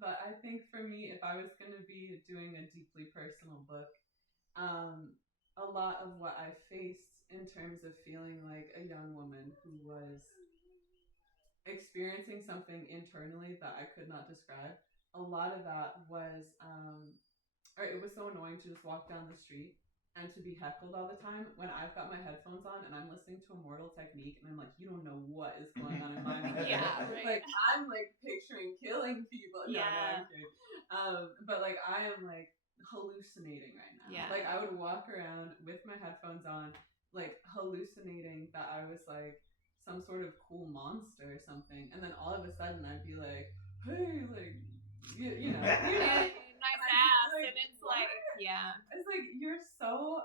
But I think for me, if I was going to be doing a deeply personal book, a lot of what I faced in terms of feeling like a young woman who was experiencing something internally that I could not describe, a lot of that was, or it was so annoying to just walk down the street and to be heckled all the time when I've got my headphones on and I'm listening to Immortal Technique and I'm like, you don't know what is going on in my mind. Yeah, right. Like, I'm like picturing killing people. Yeah. No, I'm kidding. But like, I am like hallucinating right now. Yeah. Like, I would walk around with my headphones on, like hallucinating that I was like some sort of cool monster or something, and then all of a sudden I'd be like, hey, like, you know, nice ass, like, and it's what? like, yeah, it's like, you're so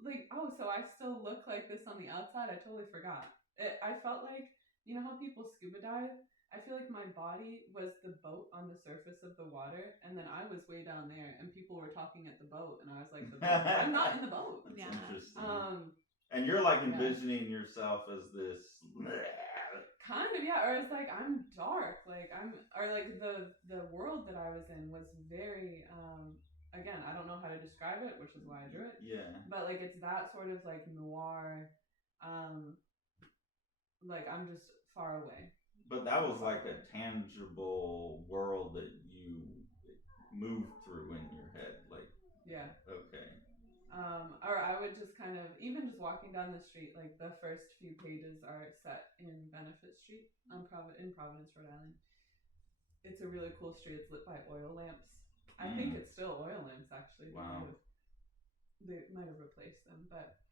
like, oh, so I still look like this on the outside. I totally forgot. I felt like, you know how people scuba dive? I feel like my body was the boat on the surface of the water, and then I was way down there, and people were talking at the boat, and I was like, the boat. I'm not in the boat. That's yeah. Interesting. And you're like envisioning yourself as this. Kind of, yeah. Or it's like, I'm dark. Like, or like the world that I was in was very, again, I don't know how to describe it, which is why I drew it. Yeah. But like, it's that sort of like noir, like I'm just far away. But that was like a tangible world that you moved through in your head. Like, yeah. Okay. Or I would just kind of, even just walking down the street, like the first few pages are set in Benefit Street in Providence, Rhode Island. It's a really cool street. It's lit by oil lamps. I think it's still oil lamps, actually. Wow. They might have replaced them. But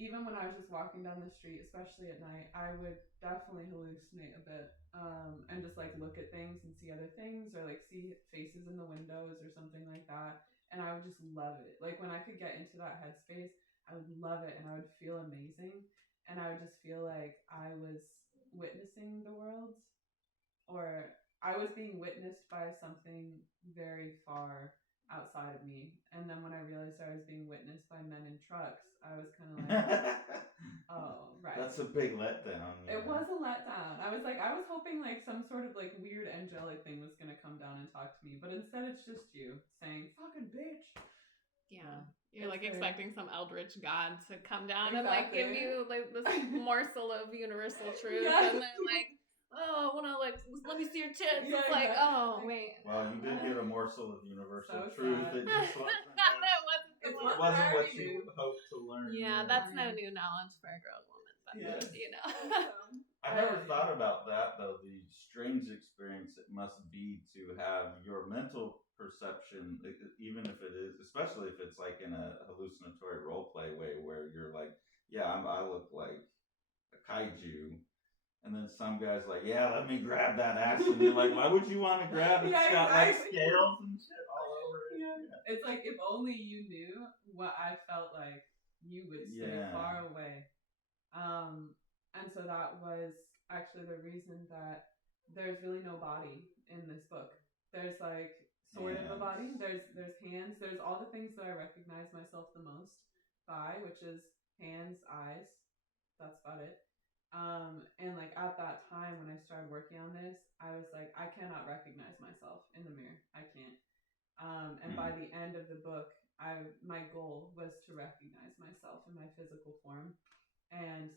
even when I was just walking down the street, especially at night, I would definitely hallucinate a bit, and just like look at things and see other things, or like see faces in the windows or something like that. And I would just love it. Like, when I could get into that headspace, I would love it, and I would feel amazing. And I would just feel like I was witnessing the world, or I was being witnessed by something very far outside of me. And then when I realized I was being witnessed by men in trucks, I was kind of like, oh, right. That's a big letdown. Yeah. It was a letdown. I was hoping like some sort of like weird angelic thing was going to come down and talk to me. But instead it's just you saying, fucking bitch. Yeah. You're like expecting some eldritch god to come down and like give you like this morsel of universal truth. Yeah. And then like, oh, I want to like, let me see your tits. Yeah, it's like, oh, wait. Well, you did get a morsel of universal truth. It just wasn't. a It's woman. what Wasn't I what already you knew. hoped to learn. Yeah, that's no new knowledge for a grown woman, but Yes. you know. I never thought about that though. The strange experience it must be to have your mental perception, even if it is, especially if it's like in a hallucinatory role play way, where you're like, yeah, I look like a kaiju. And then some guy's like, yeah, let me grab that axe. And you're like, why would you want to grab it? It's got like scales and shit all over it. Yeah. It's like if only you knew what I felt like, you would stay far away. And so that was actually the reason that there's really no body in this book. There's like sort of a body. There's hands. There's all the things that I recognize myself the most by, which is hands, eyes. That's about it. And like at that time when I started working on this, I was like, I cannot recognize myself in the mirror. I can't. And by the end of the book, my goal was to recognize myself in my physical form, and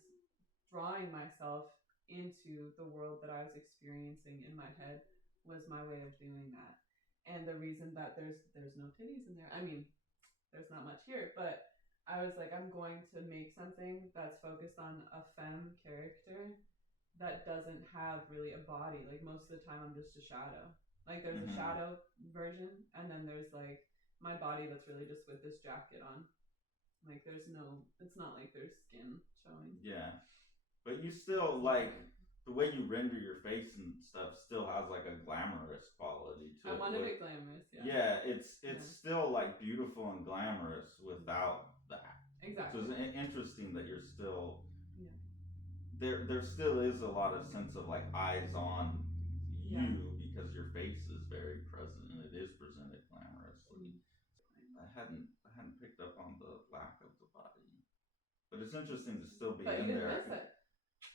drawing myself into the world that I was experiencing in my head was my way of doing that. And the reason that there's no titties in there, I mean, there's not much here, but I was like, I'm going to make something that's focused on a femme character that doesn't have really a body. Like most of the time I'm just a shadow. Like there's a shadow version, and then there's like my body that's really just with this jacket on. Like there's no, it's not like there's skin showing. Yeah. But you still like the way you render your face and stuff still has like a glamorous quality to it. I want to be glamorous, yeah. Yeah, it's still like beautiful and glamorous without that. Exactly. So it's interesting that you're still there still is a lot of sense of like eyes on you because your face is very present and it is presented glamorously. I hadn't picked up on the lack of the body. But it's interesting to still be in there. But you didn't miss it.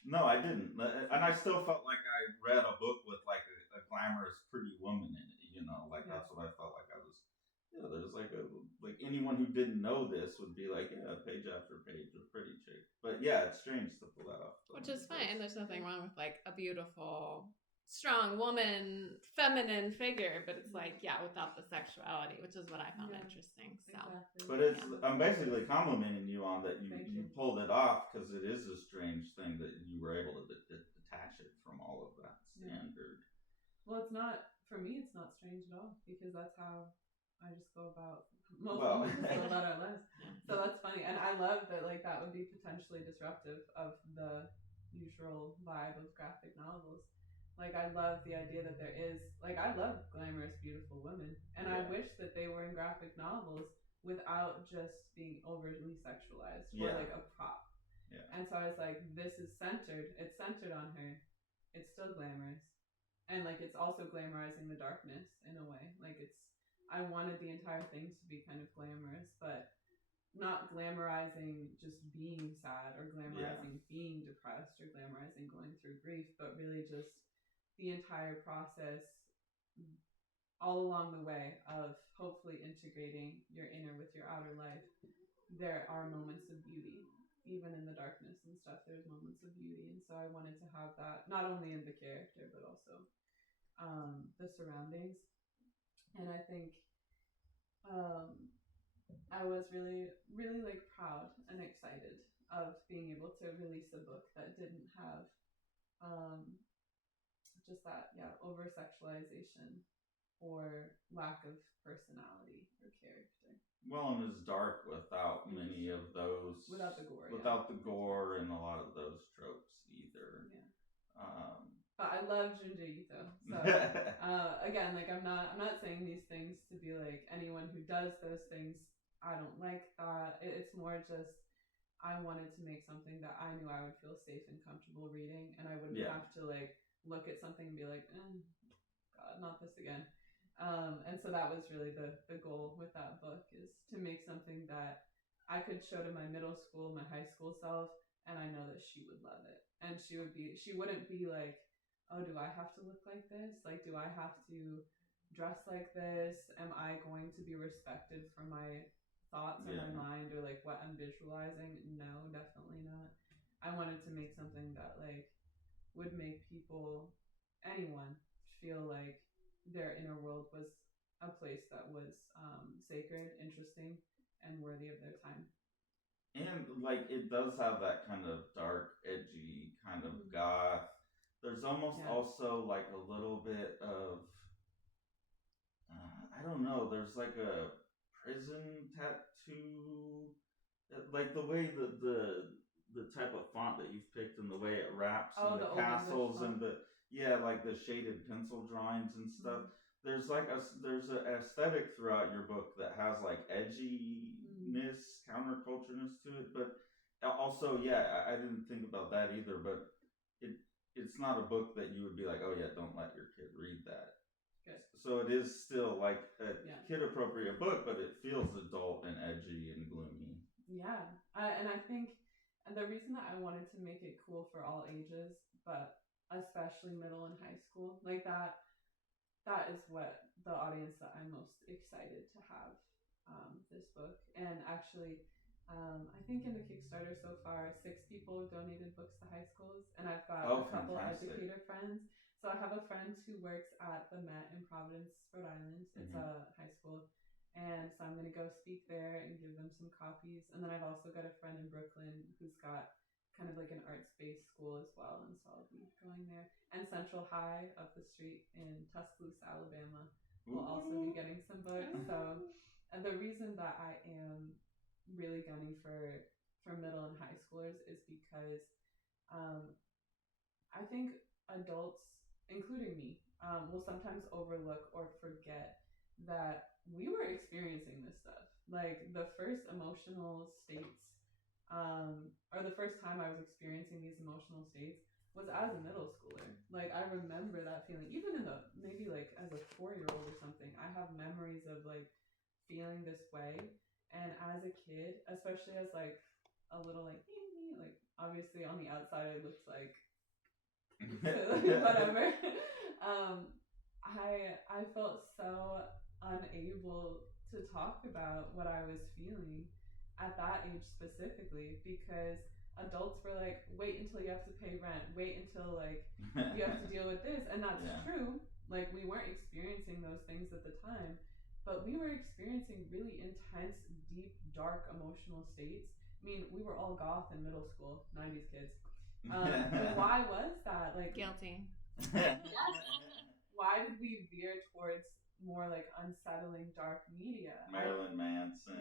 No, I didn't. And I still felt like I read a book with like a glamorous, pretty woman in it. You know, like that's what I felt like I was. Yeah, there's like anyone who didn't know this would be like, yeah, page after page of pretty chick. But yeah, it's strange to pull that off. Which is fine. There's nothing wrong with like a beautiful, strong woman, feminine figure, but it's like, yeah, without the sexuality, which is what I found interesting. So, but it's I'm basically complimenting you on that you pulled it off, because it is a strange thing that you were able to detach it from all of that standard. Well, it's not for me. It's not strange at all, because that's how I just go about most women go about our lives. So that's funny, and I love that. Like that would be potentially disruptive of the usual vibe of graphic novels. Like I love the idea that there is, like, I love glamorous, beautiful women, and I wish that they were in graphic novels without just being overly sexualized or like a prop. Yeah. And so I was like, this is centered. It's centered on her. It's still glamorous, and like it's also glamorizing the darkness in a way. Like I wanted the entire thing to be kind of glamorous, but not glamorizing just being sad or glamorizing being depressed or glamorizing going through grief, but really just the entire process all along the way of hopefully integrating your inner with your outer life. There are moments of beauty, even in the darkness and stuff. There's moments of beauty, and so I wanted to have that not only in the character but also the surroundings. And I think I was really, really like proud and excited of being able to release a book that didn't have just that over sexualization or lack of personality or character. Well, and it's dark without many of those, without the gore, and a lot of those tropes either. But I love Junji Ito. So again, like I'm not saying these things to be like anyone who does those things, I don't like that. It's more just I wanted to make something that I knew I would feel safe and comfortable reading, and I wouldn't have to like look at something and be like, God, not this again. And so that was really the goal with that book, is to make something that I could show to my middle school, my high school self, and I know that she would love it. And she wouldn't be like, oh, do I have to look like this? Like, do I have to dress like this? Am I going to be respected for my thoughts or my mind or like what I'm visualizing? No, definitely not. I wanted to make something that like would make people, anyone, feel like their inner world was a place that was sacred, interesting, and worthy of their time. And like it does have that kind of dark, edgy kind of goth. There's almost also like a little bit of I don't know. There's like a prison tattoo, like the way the type of font that you've picked and the way it wraps and the Old castles English and the like the shaded pencil drawings and stuff. There's like there's an aesthetic throughout your book that has like edginess, countercultureness to it, but also I didn't think about that either. But it's not a book that you would be like, oh yeah, don't let your kid read that. Good. So it is still like a kid appropriate book, but it feels adult and edgy and gloomy. Yeah, and I think the reason that I wanted to make it cool for all ages, but especially middle and high school, like that is what the audience that I'm most excited to have this book. And actually, I think in the Kickstarter so far, 6 people have donated books to high schools, and I've got a couple educator friends. So I have a friend who works at the Met in Providence, Rhode Island. It's a high school. And so I'm going to go speak there and give them some copies. And then I've also got a friend in Brooklyn who's got kind of like an arts-based school as well. And so I'll be going there. And Central High up the street in Tuscaloosa, Alabama will also be getting some books. So the reason that I am really gunning for middle and high schoolers is because I think adults, including me, will sometimes overlook or forget that we were experiencing this stuff. Like the first emotional states, or the first time I was experiencing these emotional states was as a middle schooler. Like I remember that feeling, even in maybe like as a 4-year-old or something. I have memories of like feeling this way, and as a kid, especially as like a little like obviously on the outside it looks like whatever. I felt so unable to talk about what I was feeling at that age specifically, because adults were like, wait until you have to pay rent, wait until like you have to deal with this. And that's true. Like we weren't experiencing those things at the time, but we were experiencing really intense, deep, dark emotional states. I mean, we were all goth in middle school, 90s kids. Why was that? Like guilty. Why did we veer towards more like unsettling dark media? Marilyn Manson.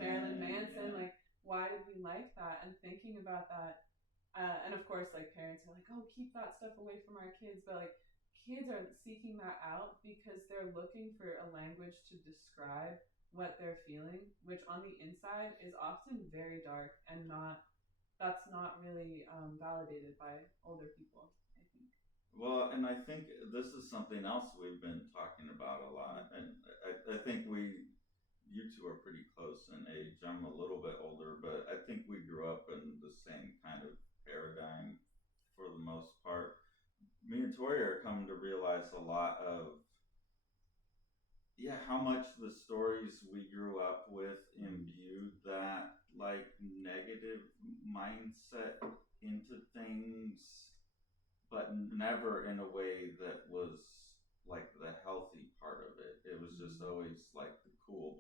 Like why did we like that? And thinking about that, and of course, like parents are like, oh, keep that stuff away from our kids, but like kids are seeking that out because they're looking for a language to describe what they're feeling, which on the inside is often very dark and that's not really validated by older people, I think. Well, and I think this is something else we've been talking about a lot, and I think you two are pretty close in age. I'm a little bit older, but I think we grew up in the same kind of paradigm for the most part. Me and Tori are coming to realize a lot of how much the stories we grew up with imbued that like negative mindset into things, but never in a way that was like the healthy part of it. It was just always like the cool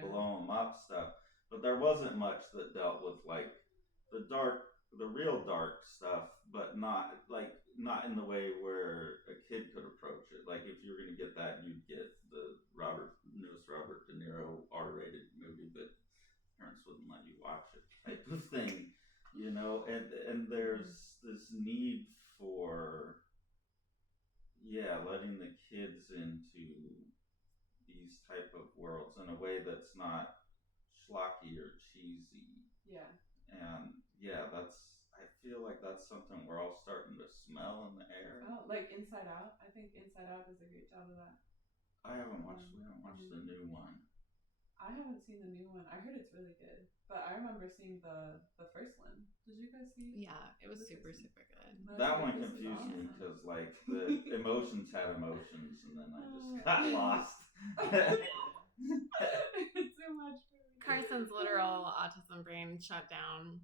blow them up stuff, but there wasn't much that dealt with like the real dark stuff, but not in the way where a kid could approach it. Like if you're gonna get that, you'd get the newest Robert De Niro R-rated movie that parents wouldn't let you watch it type of thing, and there's this need for letting the kids into these type of worlds in a way that's not schlocky or cheesy. Yeah. And I feel like that's something we're all starting to smell in the air. Oh, like Inside Out? I think Inside Out does a great job of that. We haven't watched the new one. I haven't seen the new one. I heard it's really good, but I remember seeing the first one. Did you guys see? Yeah, it was super good. That one confused me because like the emotions had emotions, and then I just got lost. It's too much for me. Carson's literal autism brain shut down.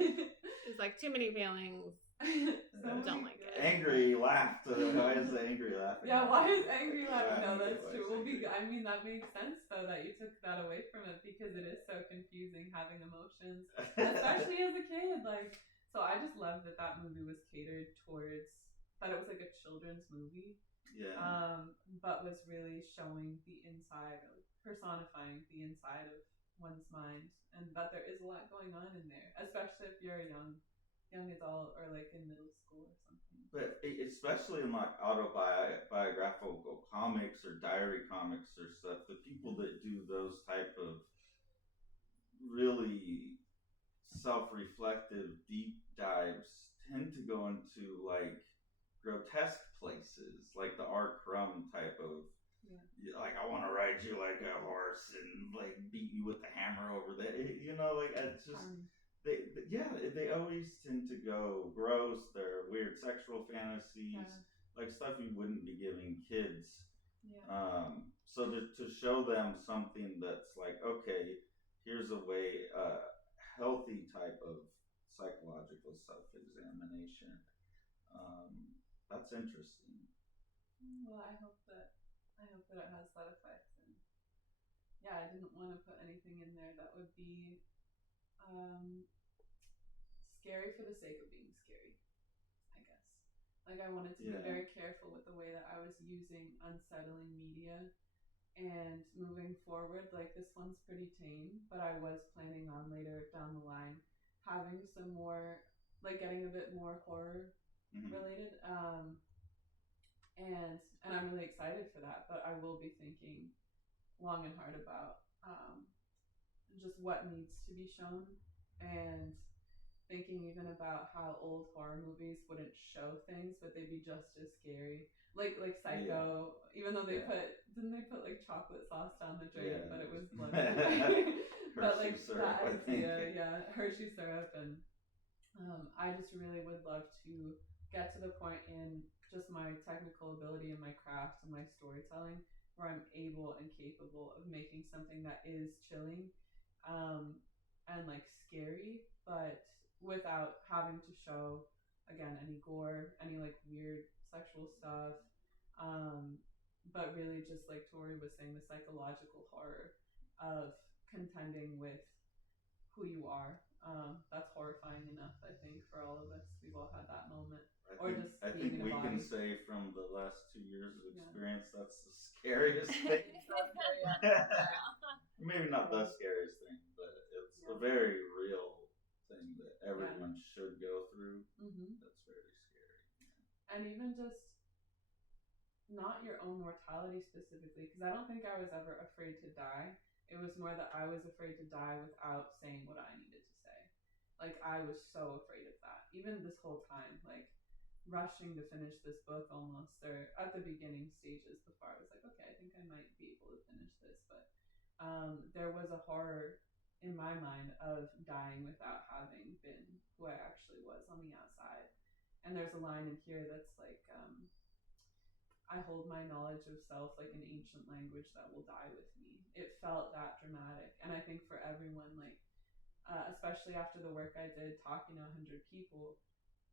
It's like too many feelings. Don't like it. Angry laughed. Why is the angry laughing? Yeah, why is angry laughing? No, Yeah, that's why true. is Well, angry? I mean, that makes sense though that you took that away from it because it is so confusing having emotions, especially as a kid. Like, so I just love that that movie was catered towards that it was like a children's movie, Yeah. but was really showing the inside of personifying the inside of one's mind, and that there is a lot going on in there, especially if you're a young adult or like in middle school or something. But especially in like autobiographical comics or diary comics or stuff, the people that do those type of really self-reflective deep dives tend to go into like grotesque places, like the R. Crumb type of, like I want to ride you like a horse and like beat you with the hammer over the, like it's just they always tend to go gross. They're weird sexual fantasies, like stuff you wouldn't be giving kids. So to show them something that's like, okay, here's a way, healthy type of psychological self-examination. That's interesting. Well, I hope that it has that effect. And yeah, I didn't want to put anything in there that would be scary for the sake of being scary, I guess. Like, I wanted to be very careful with the way that I was using unsettling media. And moving forward, like, this one's pretty tame, but I was planning on later down the line having some more, like, getting a bit more horror related. And I'm really excited for that, but I will be thinking long and hard about just what needs to be shown, and thinking even about how old horror movies wouldn't show things, but they'd be just as scary. Like Psycho, even though they didn't they put like chocolate sauce down the drain, but it was bloody. But like syrup, that idea, Hershey syrup, and I just really would love to get to the point in just my technical ability and my craft and my storytelling where I'm able and capable of making something that is chilling, and like scary, but without having to show again any gore, any like weird sexual stuff, but really just like Tori was saying, the psychological horror of contending with who you are. That's horrifying enough, I think, for all of us. We've all had that moment. I think we can say from the last 2 years of experience, that's the scariest thing. Maybe not the scariest thing, but it's a very real thing that everyone should go through. That's very scary. And even just not your own mortality specifically, because I don't think I was ever afraid to die. It was more that I was afraid to die without saying what I needed to say. Like, I was so afraid of that. Even this whole time, like, rushing to finish this book almost, or at the beginning stages before I was like, okay, I think I might be able to finish this. But there was a horror in my mind of dying without having been who I actually was on the outside. And there's a line in here that's like, I hold my knowledge of self like an ancient language that will die with me. It felt that dramatic. And I think for everyone, like, especially after the work I did talking to 100 people,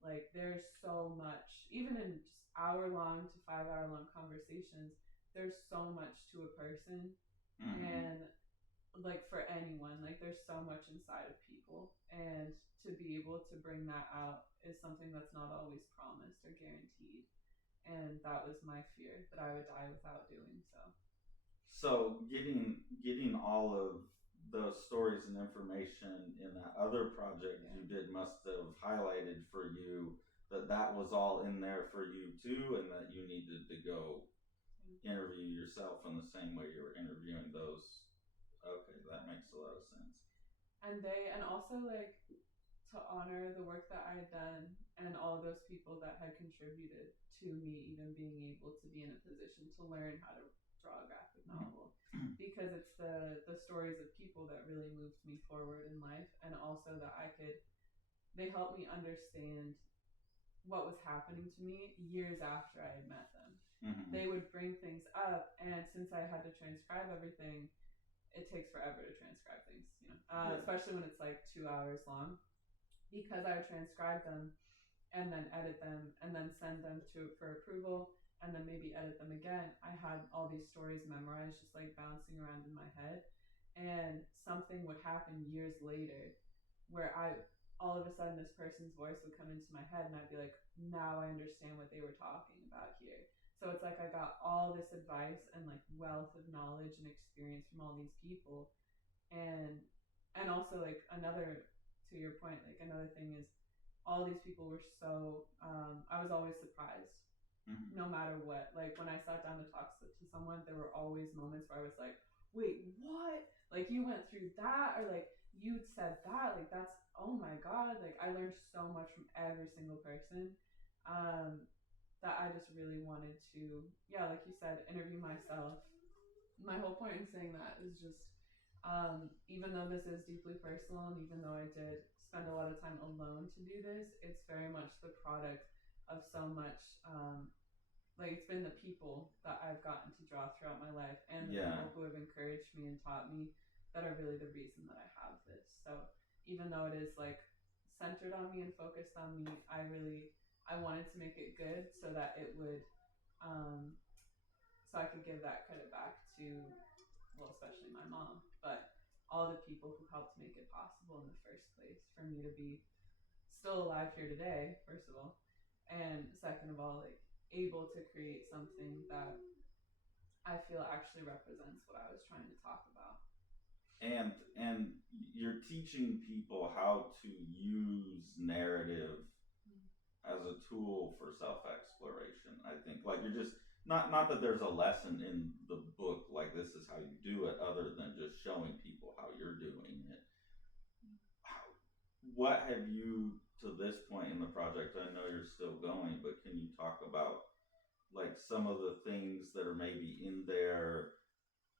like, there's so much, even in just hour-long to 5-hour-long conversations, there's so much to a person. And like for anyone, like there's so much inside of people, and to be able to bring that out is something that's not always promised or guaranteed. And that was my fear, that I would die without doing so. So getting all of those stories and information in that other project you did must have highlighted for you that was all in there for you too, and that you needed to go interview yourself in the same way you were interviewing those. Okay, that makes a lot of sense. And also, like, to honor the work that I had done and all of those people that had contributed to me even being able to be in a position to learn how to draw a graphic novel, because it's the stories of people that really moved me forward in life, and also that they helped me understand what was happening to me years after I had met them. They would bring things up, and since I had to transcribe everything, it takes forever to transcribe things, especially when it's like 2 hours long. Because I would transcribe them, and then edit them and then send them to for approval and then maybe edit them again. I had all these stories memorized, just like bouncing around in my head. And something would happen years later where all of a sudden this person's voice would come into my head and I'd be like, now I understand what they were talking about here. So it's like I got all this advice and like wealth of knowledge and experience from all these people. And also like another, to your point, like another thing is all these people were so I was always surprised no matter what. Like when I sat down to talk to someone, there were always moments where I was like, wait, what? Like you went through that, or like you said that, like that's, oh my god, like I learned so much from every single person, that I just really wanted to, yeah, like you said, interview myself. My whole point in saying that is just, even though this is deeply personal and even though I did spend a lot of time alone to do this, it's very much the product of so much, like it's been the people that I've gotten to draw throughout my life and the people who have encouraged me and taught me that are really the reason that I have this. So even though it is like centered on me and focused on me, I wanted to make it good so that it would, so I could give that credit back to, well, especially my mom, but all the people who helped make it possible in the first place for me to be still alive here today, first of all, and second of all, like able to create something that I feel actually represents what I was trying to talk about. And you're teaching people how to use narrative as a tool for self-exploration. I think like you're just not that there's a lesson in the book like this is how you do it, other than just showing people how you're doing it. What have you to this point in the project? I know you're still going, but can you talk about like some of the things that are maybe in there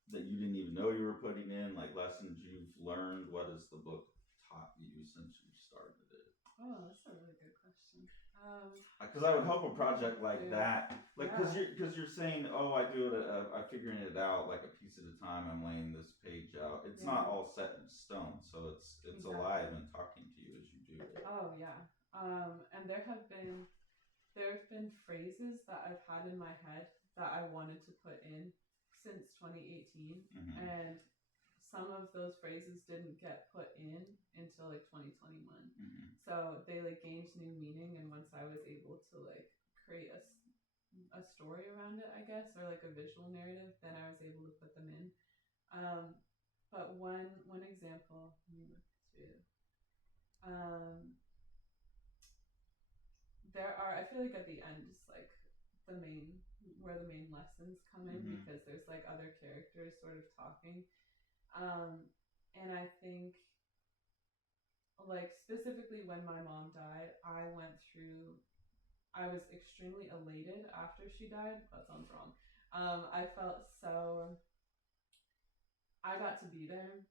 that you didn't even know you were putting in, like lessons you've learned? What has the book taught you since you started it? Oh, that's a really good question. Because I would hope a project like that, like because you're saying, oh, I do it, I'm figuring it out like a piece at a time. I'm laying this page out. It's not all set in stone, so it's Exactly. alive and talking to you as you do it. Oh yeah, and there have been phrases that I've had in my head that I wanted to put in since 2018, and some of those phrases didn't get put in until like 2021. So they like gained new meaning, and once I was able to like create a story around it, I guess, or like a visual narrative, then I was able to put them in. But one example, let me look too. There are, I feel like at the end is like where the main lessons come in, because there's like other characters sort of talking. And I think like specifically when my mom died, I was extremely elated after she died. That sounds wrong. I felt so, I got to be there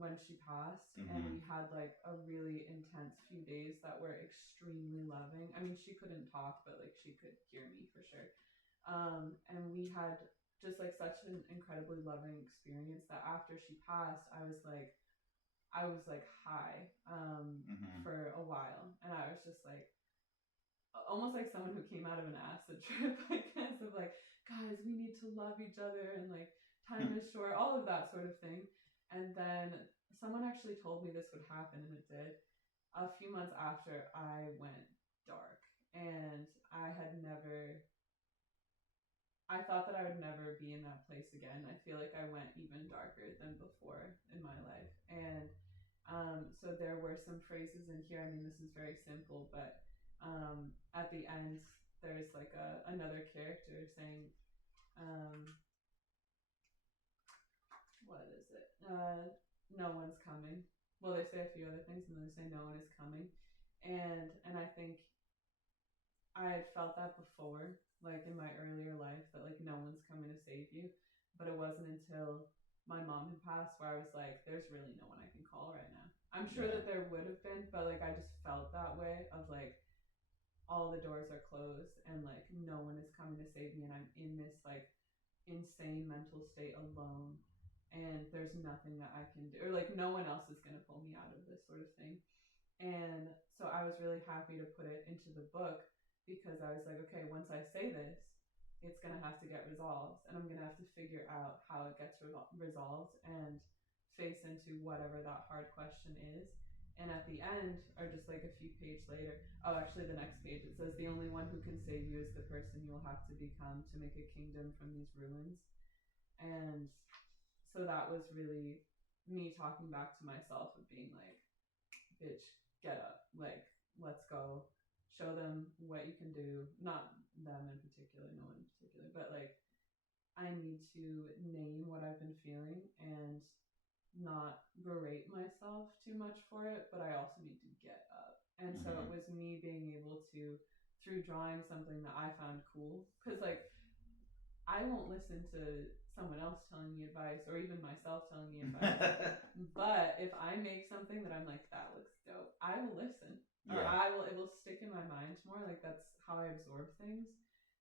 when she passed, and we had like a really intense few days that were extremely loving. I mean, she couldn't talk, but like she could hear me for sure. And we had just like such an incredibly loving experience that after she passed, I was like high for a while, and I was just like almost like someone who came out of an acid trip, I guess, of like, guys, we need to love each other, and like time is short, all of that sort of thing. And then someone actually told me this would happen, and it did. A few months after, I went dark, and I thought that I would never be in that place again. I feel like I went even darker than before in my life. And so there were some phrases in here. I mean, this is very simple, but at the end, there's like another character saying, what is it? No one's coming. Well, they say a few other things, and then they say no one is coming. And I think I had felt that before, like in my earlier life, that like no one's coming to save you. But it wasn't until my mom had passed where I was like, there's really no one I can call right now. I'm sure that there would have been, but like I just felt that way of like all the doors are closed and like no one is coming to save me, and I'm in this like insane mental state alone, and there's nothing that I can do, or like no one else is going to pull me out of this sort of thing. And so I was really happy to put it into the book because I was like, okay, once I say this, it's going to have to get resolved, and I'm going to have to figure out how it gets resolved and face into whatever that hard question is. And at the end, or just like a few pages later, oh, actually, the next page, it says, the only one who can save you is the person you'll have to become to make a kingdom from these ruins. And so that was really me talking back to myself of being like, bitch, get up. Like, let's go. Show them what you can do. Not them in particular, no one in particular, but like, I need to name what I've been feeling and not berate myself too much for it, but I also need to get up. And so it was me being able to, through drawing something that I found cool, because like, I won't listen to someone else telling me advice or even myself telling me advice. But if I make something that I'm like, that looks dope, I will listen. Or it will stick in my mind more. Like, that's how I absorb things.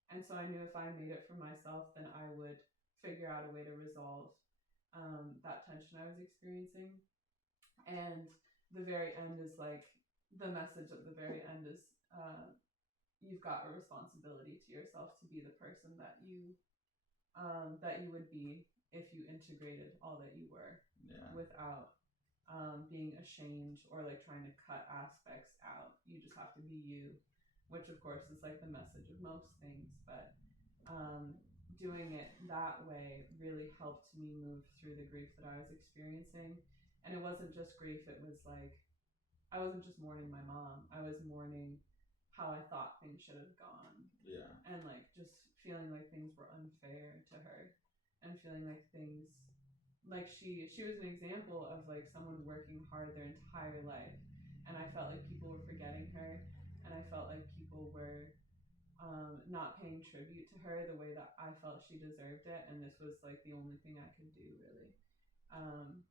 And so I knew if I made it for myself, then I would figure out a way to resolve that tension I was experiencing. And the very end is like, the message of the very end is you've got a responsibility to yourself to be the person that you would be if you integrated all that you were without being ashamed or like trying to cut aspects out. You just have to be you, which of course is like the message of most things, but doing it that way really helped me move through the grief that I was experiencing. And it wasn't just grief, it was like, I wasn't just mourning my mom, I was mourning how I thought things should have gone. Yeah. And like just feeling like things were unfair to her, and feeling like things, like she was an example of like someone working hard their entire life, and I felt like people were forgetting her, and I felt like people were not paying tribute to her the way that I felt she deserved it. And this was like the only thing I could do, really.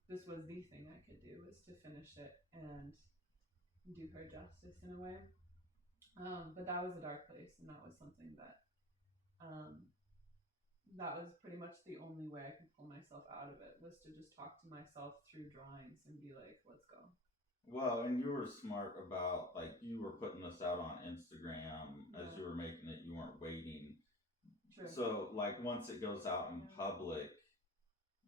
This was the thing I could do, was to finish it and do her justice in a way. But that was a dark place, and that was something that that was pretty much the only way I could pull myself out of it, was to just talk to myself through drawings and be like, let's go. Well, and you were smart about, like, you were putting this out on Instagram as you were making it. You weren't waiting. True. So, like, once it goes out in public,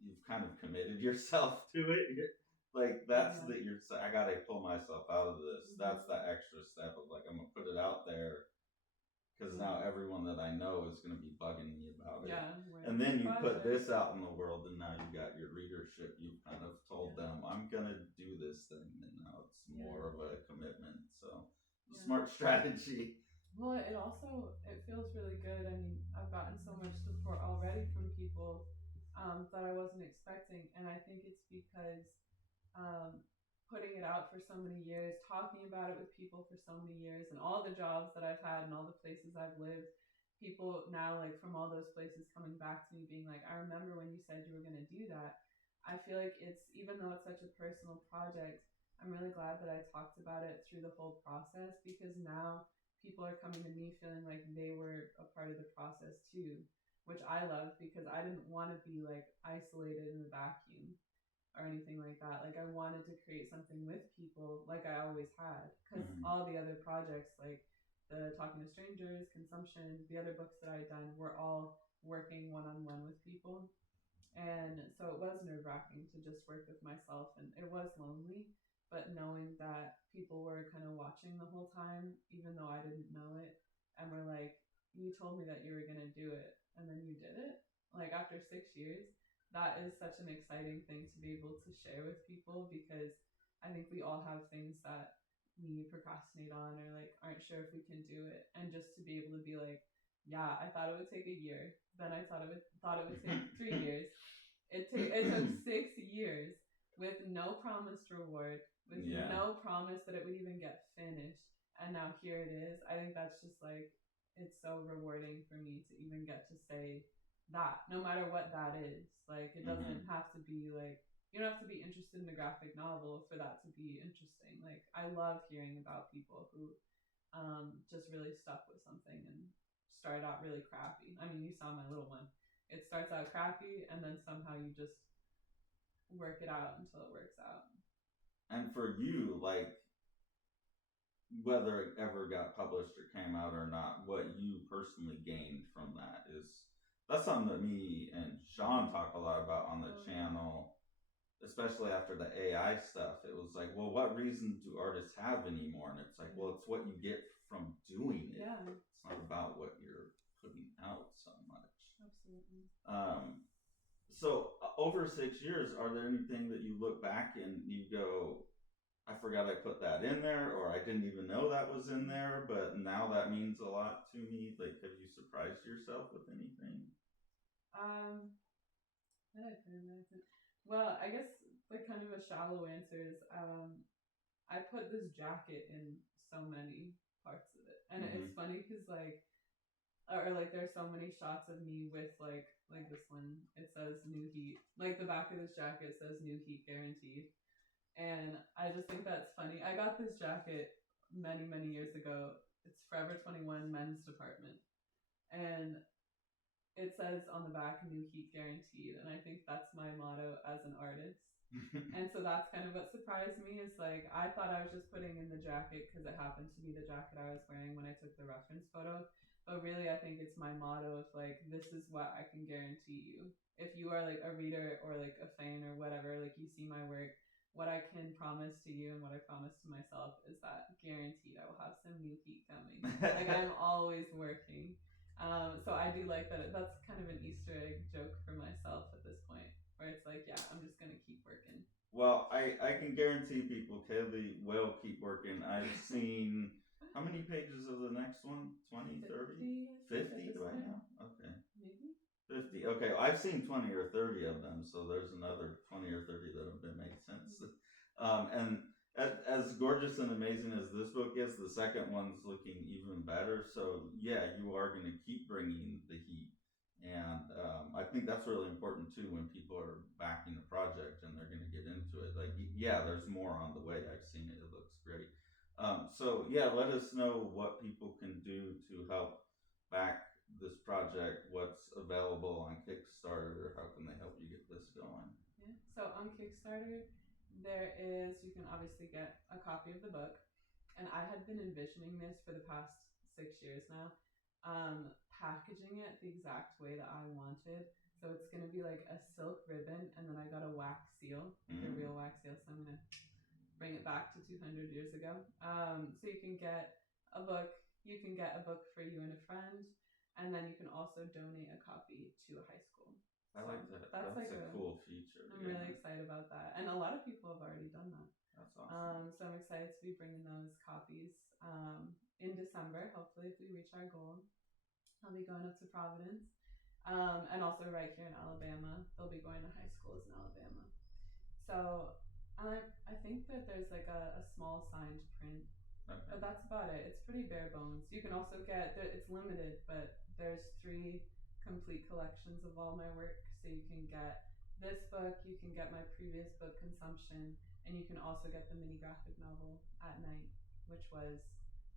you've kind of committed yourself to it. Like, that's I gotta pull myself out of this. That's the extra step of, like, I'm gonna put it out there, because now everyone that I know is gonna be bugging me about it. Yeah. And then you put this out in the world, and now you got your readership. You've kind of told them, I'm gonna do this thing, and now it's more of a commitment. So, smart strategy. Well, it also, it feels really good. I mean, I've gotten so much support already from people that I wasn't expecting, and I think it's because putting it out for so many years, talking about it with people for so many years, and all the jobs that I've had and all the places I've lived, people now, like, from all those places coming back to me being like, I remember when you said you were going to do that. I feel like it's, even though it's such a personal project, I'm really glad that I talked about it through the whole process, because now people are coming to me feeling like they were a part of the process too, which I love, because I didn't want to be like isolated in a vacuum or anything like that. Like, I wanted to create something with people like I always had, because all the other projects, like the Talking to Strangers, Consumption, the other books that I'd done, were all working one-on-one with people. And so it was nerve-wracking to just work with myself, and it was lonely, but knowing that people were kind of watching the whole time, even though I didn't know it, and were like, you told me that you were going to do it, and then you did it. Like, after 6 years, that is such an exciting thing to be able to share with people, because I think we all have things that we procrastinate on, or like aren't sure if we can do it. And just to be able to be like, yeah, I thought it would take a year, then I thought it would take 3 years. It took 6 years with no promised reward, with no promise that it would even get finished, and now here it is. I think that's just like, it's so rewarding for me to even get to say that, no matter what that is. Like, it doesn't have to be like, you don't have to be interested in the graphic novel for that to be interesting. Like, I love hearing about people who just really stuck with something and started out really crappy. I mean, you saw my little one. It starts out crappy, and then somehow you just work it out until it works out. And for you, like, whether it ever got published or came out or not, what you personally gained from that that's something that me and Sean talk a lot about on the channel, especially after the AI stuff. It was like, well, what reason do artists have anymore? And it's like, well, it's what you get from doing it. Yeah. It's not about what you're putting out so much. Absolutely. So over 6 years, are there anything that you look back and you go, I forgot I put that in there, or I didn't even know that was in there, but now that means a lot to me? Like, have you surprised yourself with anything? What did I put in there? Well, I guess like kind of a shallow answer is I put this jacket in so many parts of it, and it's funny because like there's so many shots of me with like this one. It says "New Heat." Like the back of this jacket says "New Heat Guaranteed," and I just think that's funny. I got this jacket many years ago. It's Forever 21 Men's Department, and it says on the back "New Heat Guaranteed," and I think that's my motto as an artist. And so that's kind of what surprised me is like I thought I was just putting in the jacket because it happened to be the jacket I was wearing when I took the reference photo, but really I think it's my motto of like, this is what I can guarantee you. If you are like a reader or like a fan or whatever, like you see my work, what I can promise to you and what I promise to myself is that guaranteed I will have some new heat coming. Like I'm always working. So I do like that. That's kind of an Easter egg joke for myself at this point, where it's like, yeah, I'm just gonna keep working. Well, I can guarantee people Kaile will keep working. I've seen how many pages of the next one? 20, 30? 50 right now? Okay. Maybe 50. Okay, well, I've seen 20 or 30 of them, so there's another 20 or 30 that have been made since. And as gorgeous and amazing as this book is, the second one's looking even better. So yeah, you are going to keep bringing the heat, and I think that's really important too when people are backing a project and they're going to get into it. Like, yeah, there's more on the way. I've seen it; it looks great. So yeah, let us know what people can do to help back this project. What's available on Kickstarter? How can they help you get this going? Yeah. So on Kickstarter, you can obviously get a copy of the book, and I had been envisioning this for the past 6 years now, packaging it the exact way that I wanted. So it's going to be like a silk ribbon, and then I got a wax seal, like a real wax seal. So I'm going to bring it back to 200 years ago. So you can get a book. You can get a book for you and a friend, and then you can also donate a copy to a high school. I like that. That's like a cool feature. I'm really excited about that, and a lot of people have already done that. That's awesome. So I'm excited to be bringing those copies in December. Hopefully, if we reach our goal, I'll be going up to Providence, and also right here in Alabama. They'll be going to high schools in Alabama. So I think that there's like a small signed print, but that's about it. It's pretty bare bones. You can also get it's limited, but there's 3 complete collections of all my work. So you can get this book, you can get my previous book Consumption, and you can also get the mini graphic novel At Night, which was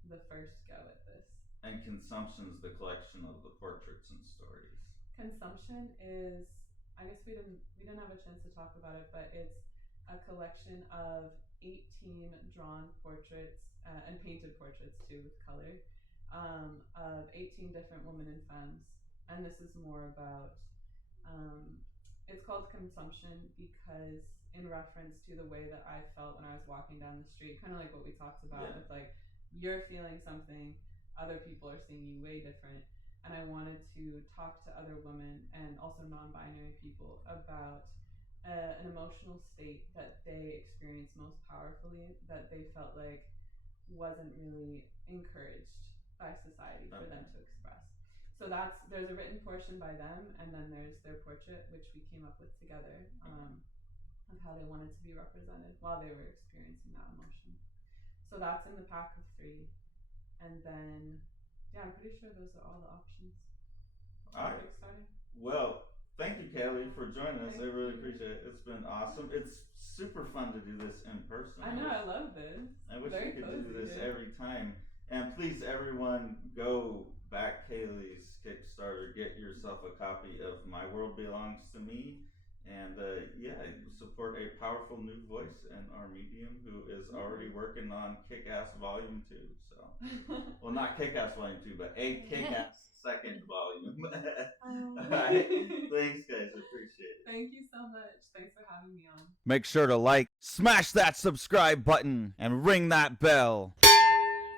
the first go at this. And Consumption's the collection of the portraits and stories. Consumption is, I guess we didn't have a chance to talk about it, but it's a collection of 18 drawn portraits and painted portraits too with color of 18 different women and femmes. And this is more about, it's called Consumption because in reference to the way that I felt when I was walking down the street, kind of like what we talked about with like, you're feeling something, other people are seeing you way different. And I wanted to talk to other women and also non-binary people about an emotional state that they experienced most powerfully, that they felt like wasn't really encouraged by society for them to express. So there's a written portion by them, and then there's their portrait, which we came up with together, of how they wanted to be represented while they were experiencing that emotion. So that's in the pack of 3. And then, yeah, I'm pretty sure those are all the options. All right. Kickstarter. Well, thank you, Kaile, for joining us. I really appreciate it. It's been awesome. It's super fun to do this in person. I know, I love this. I wish we could do this every time. And please, everyone, go back Kaile's Kickstarter. Get yourself a copy of My World Belongs to Me. And support a powerful new voice in our medium who is already working on Kick-Ass Volume 2. So, well, not Kick-Ass Volume 2, but a Kick-Ass second volume. All right. Thanks, guys. I appreciate it. Thank you so much. Thanks for having me on. Make sure to like, smash that subscribe button, and ring that bell.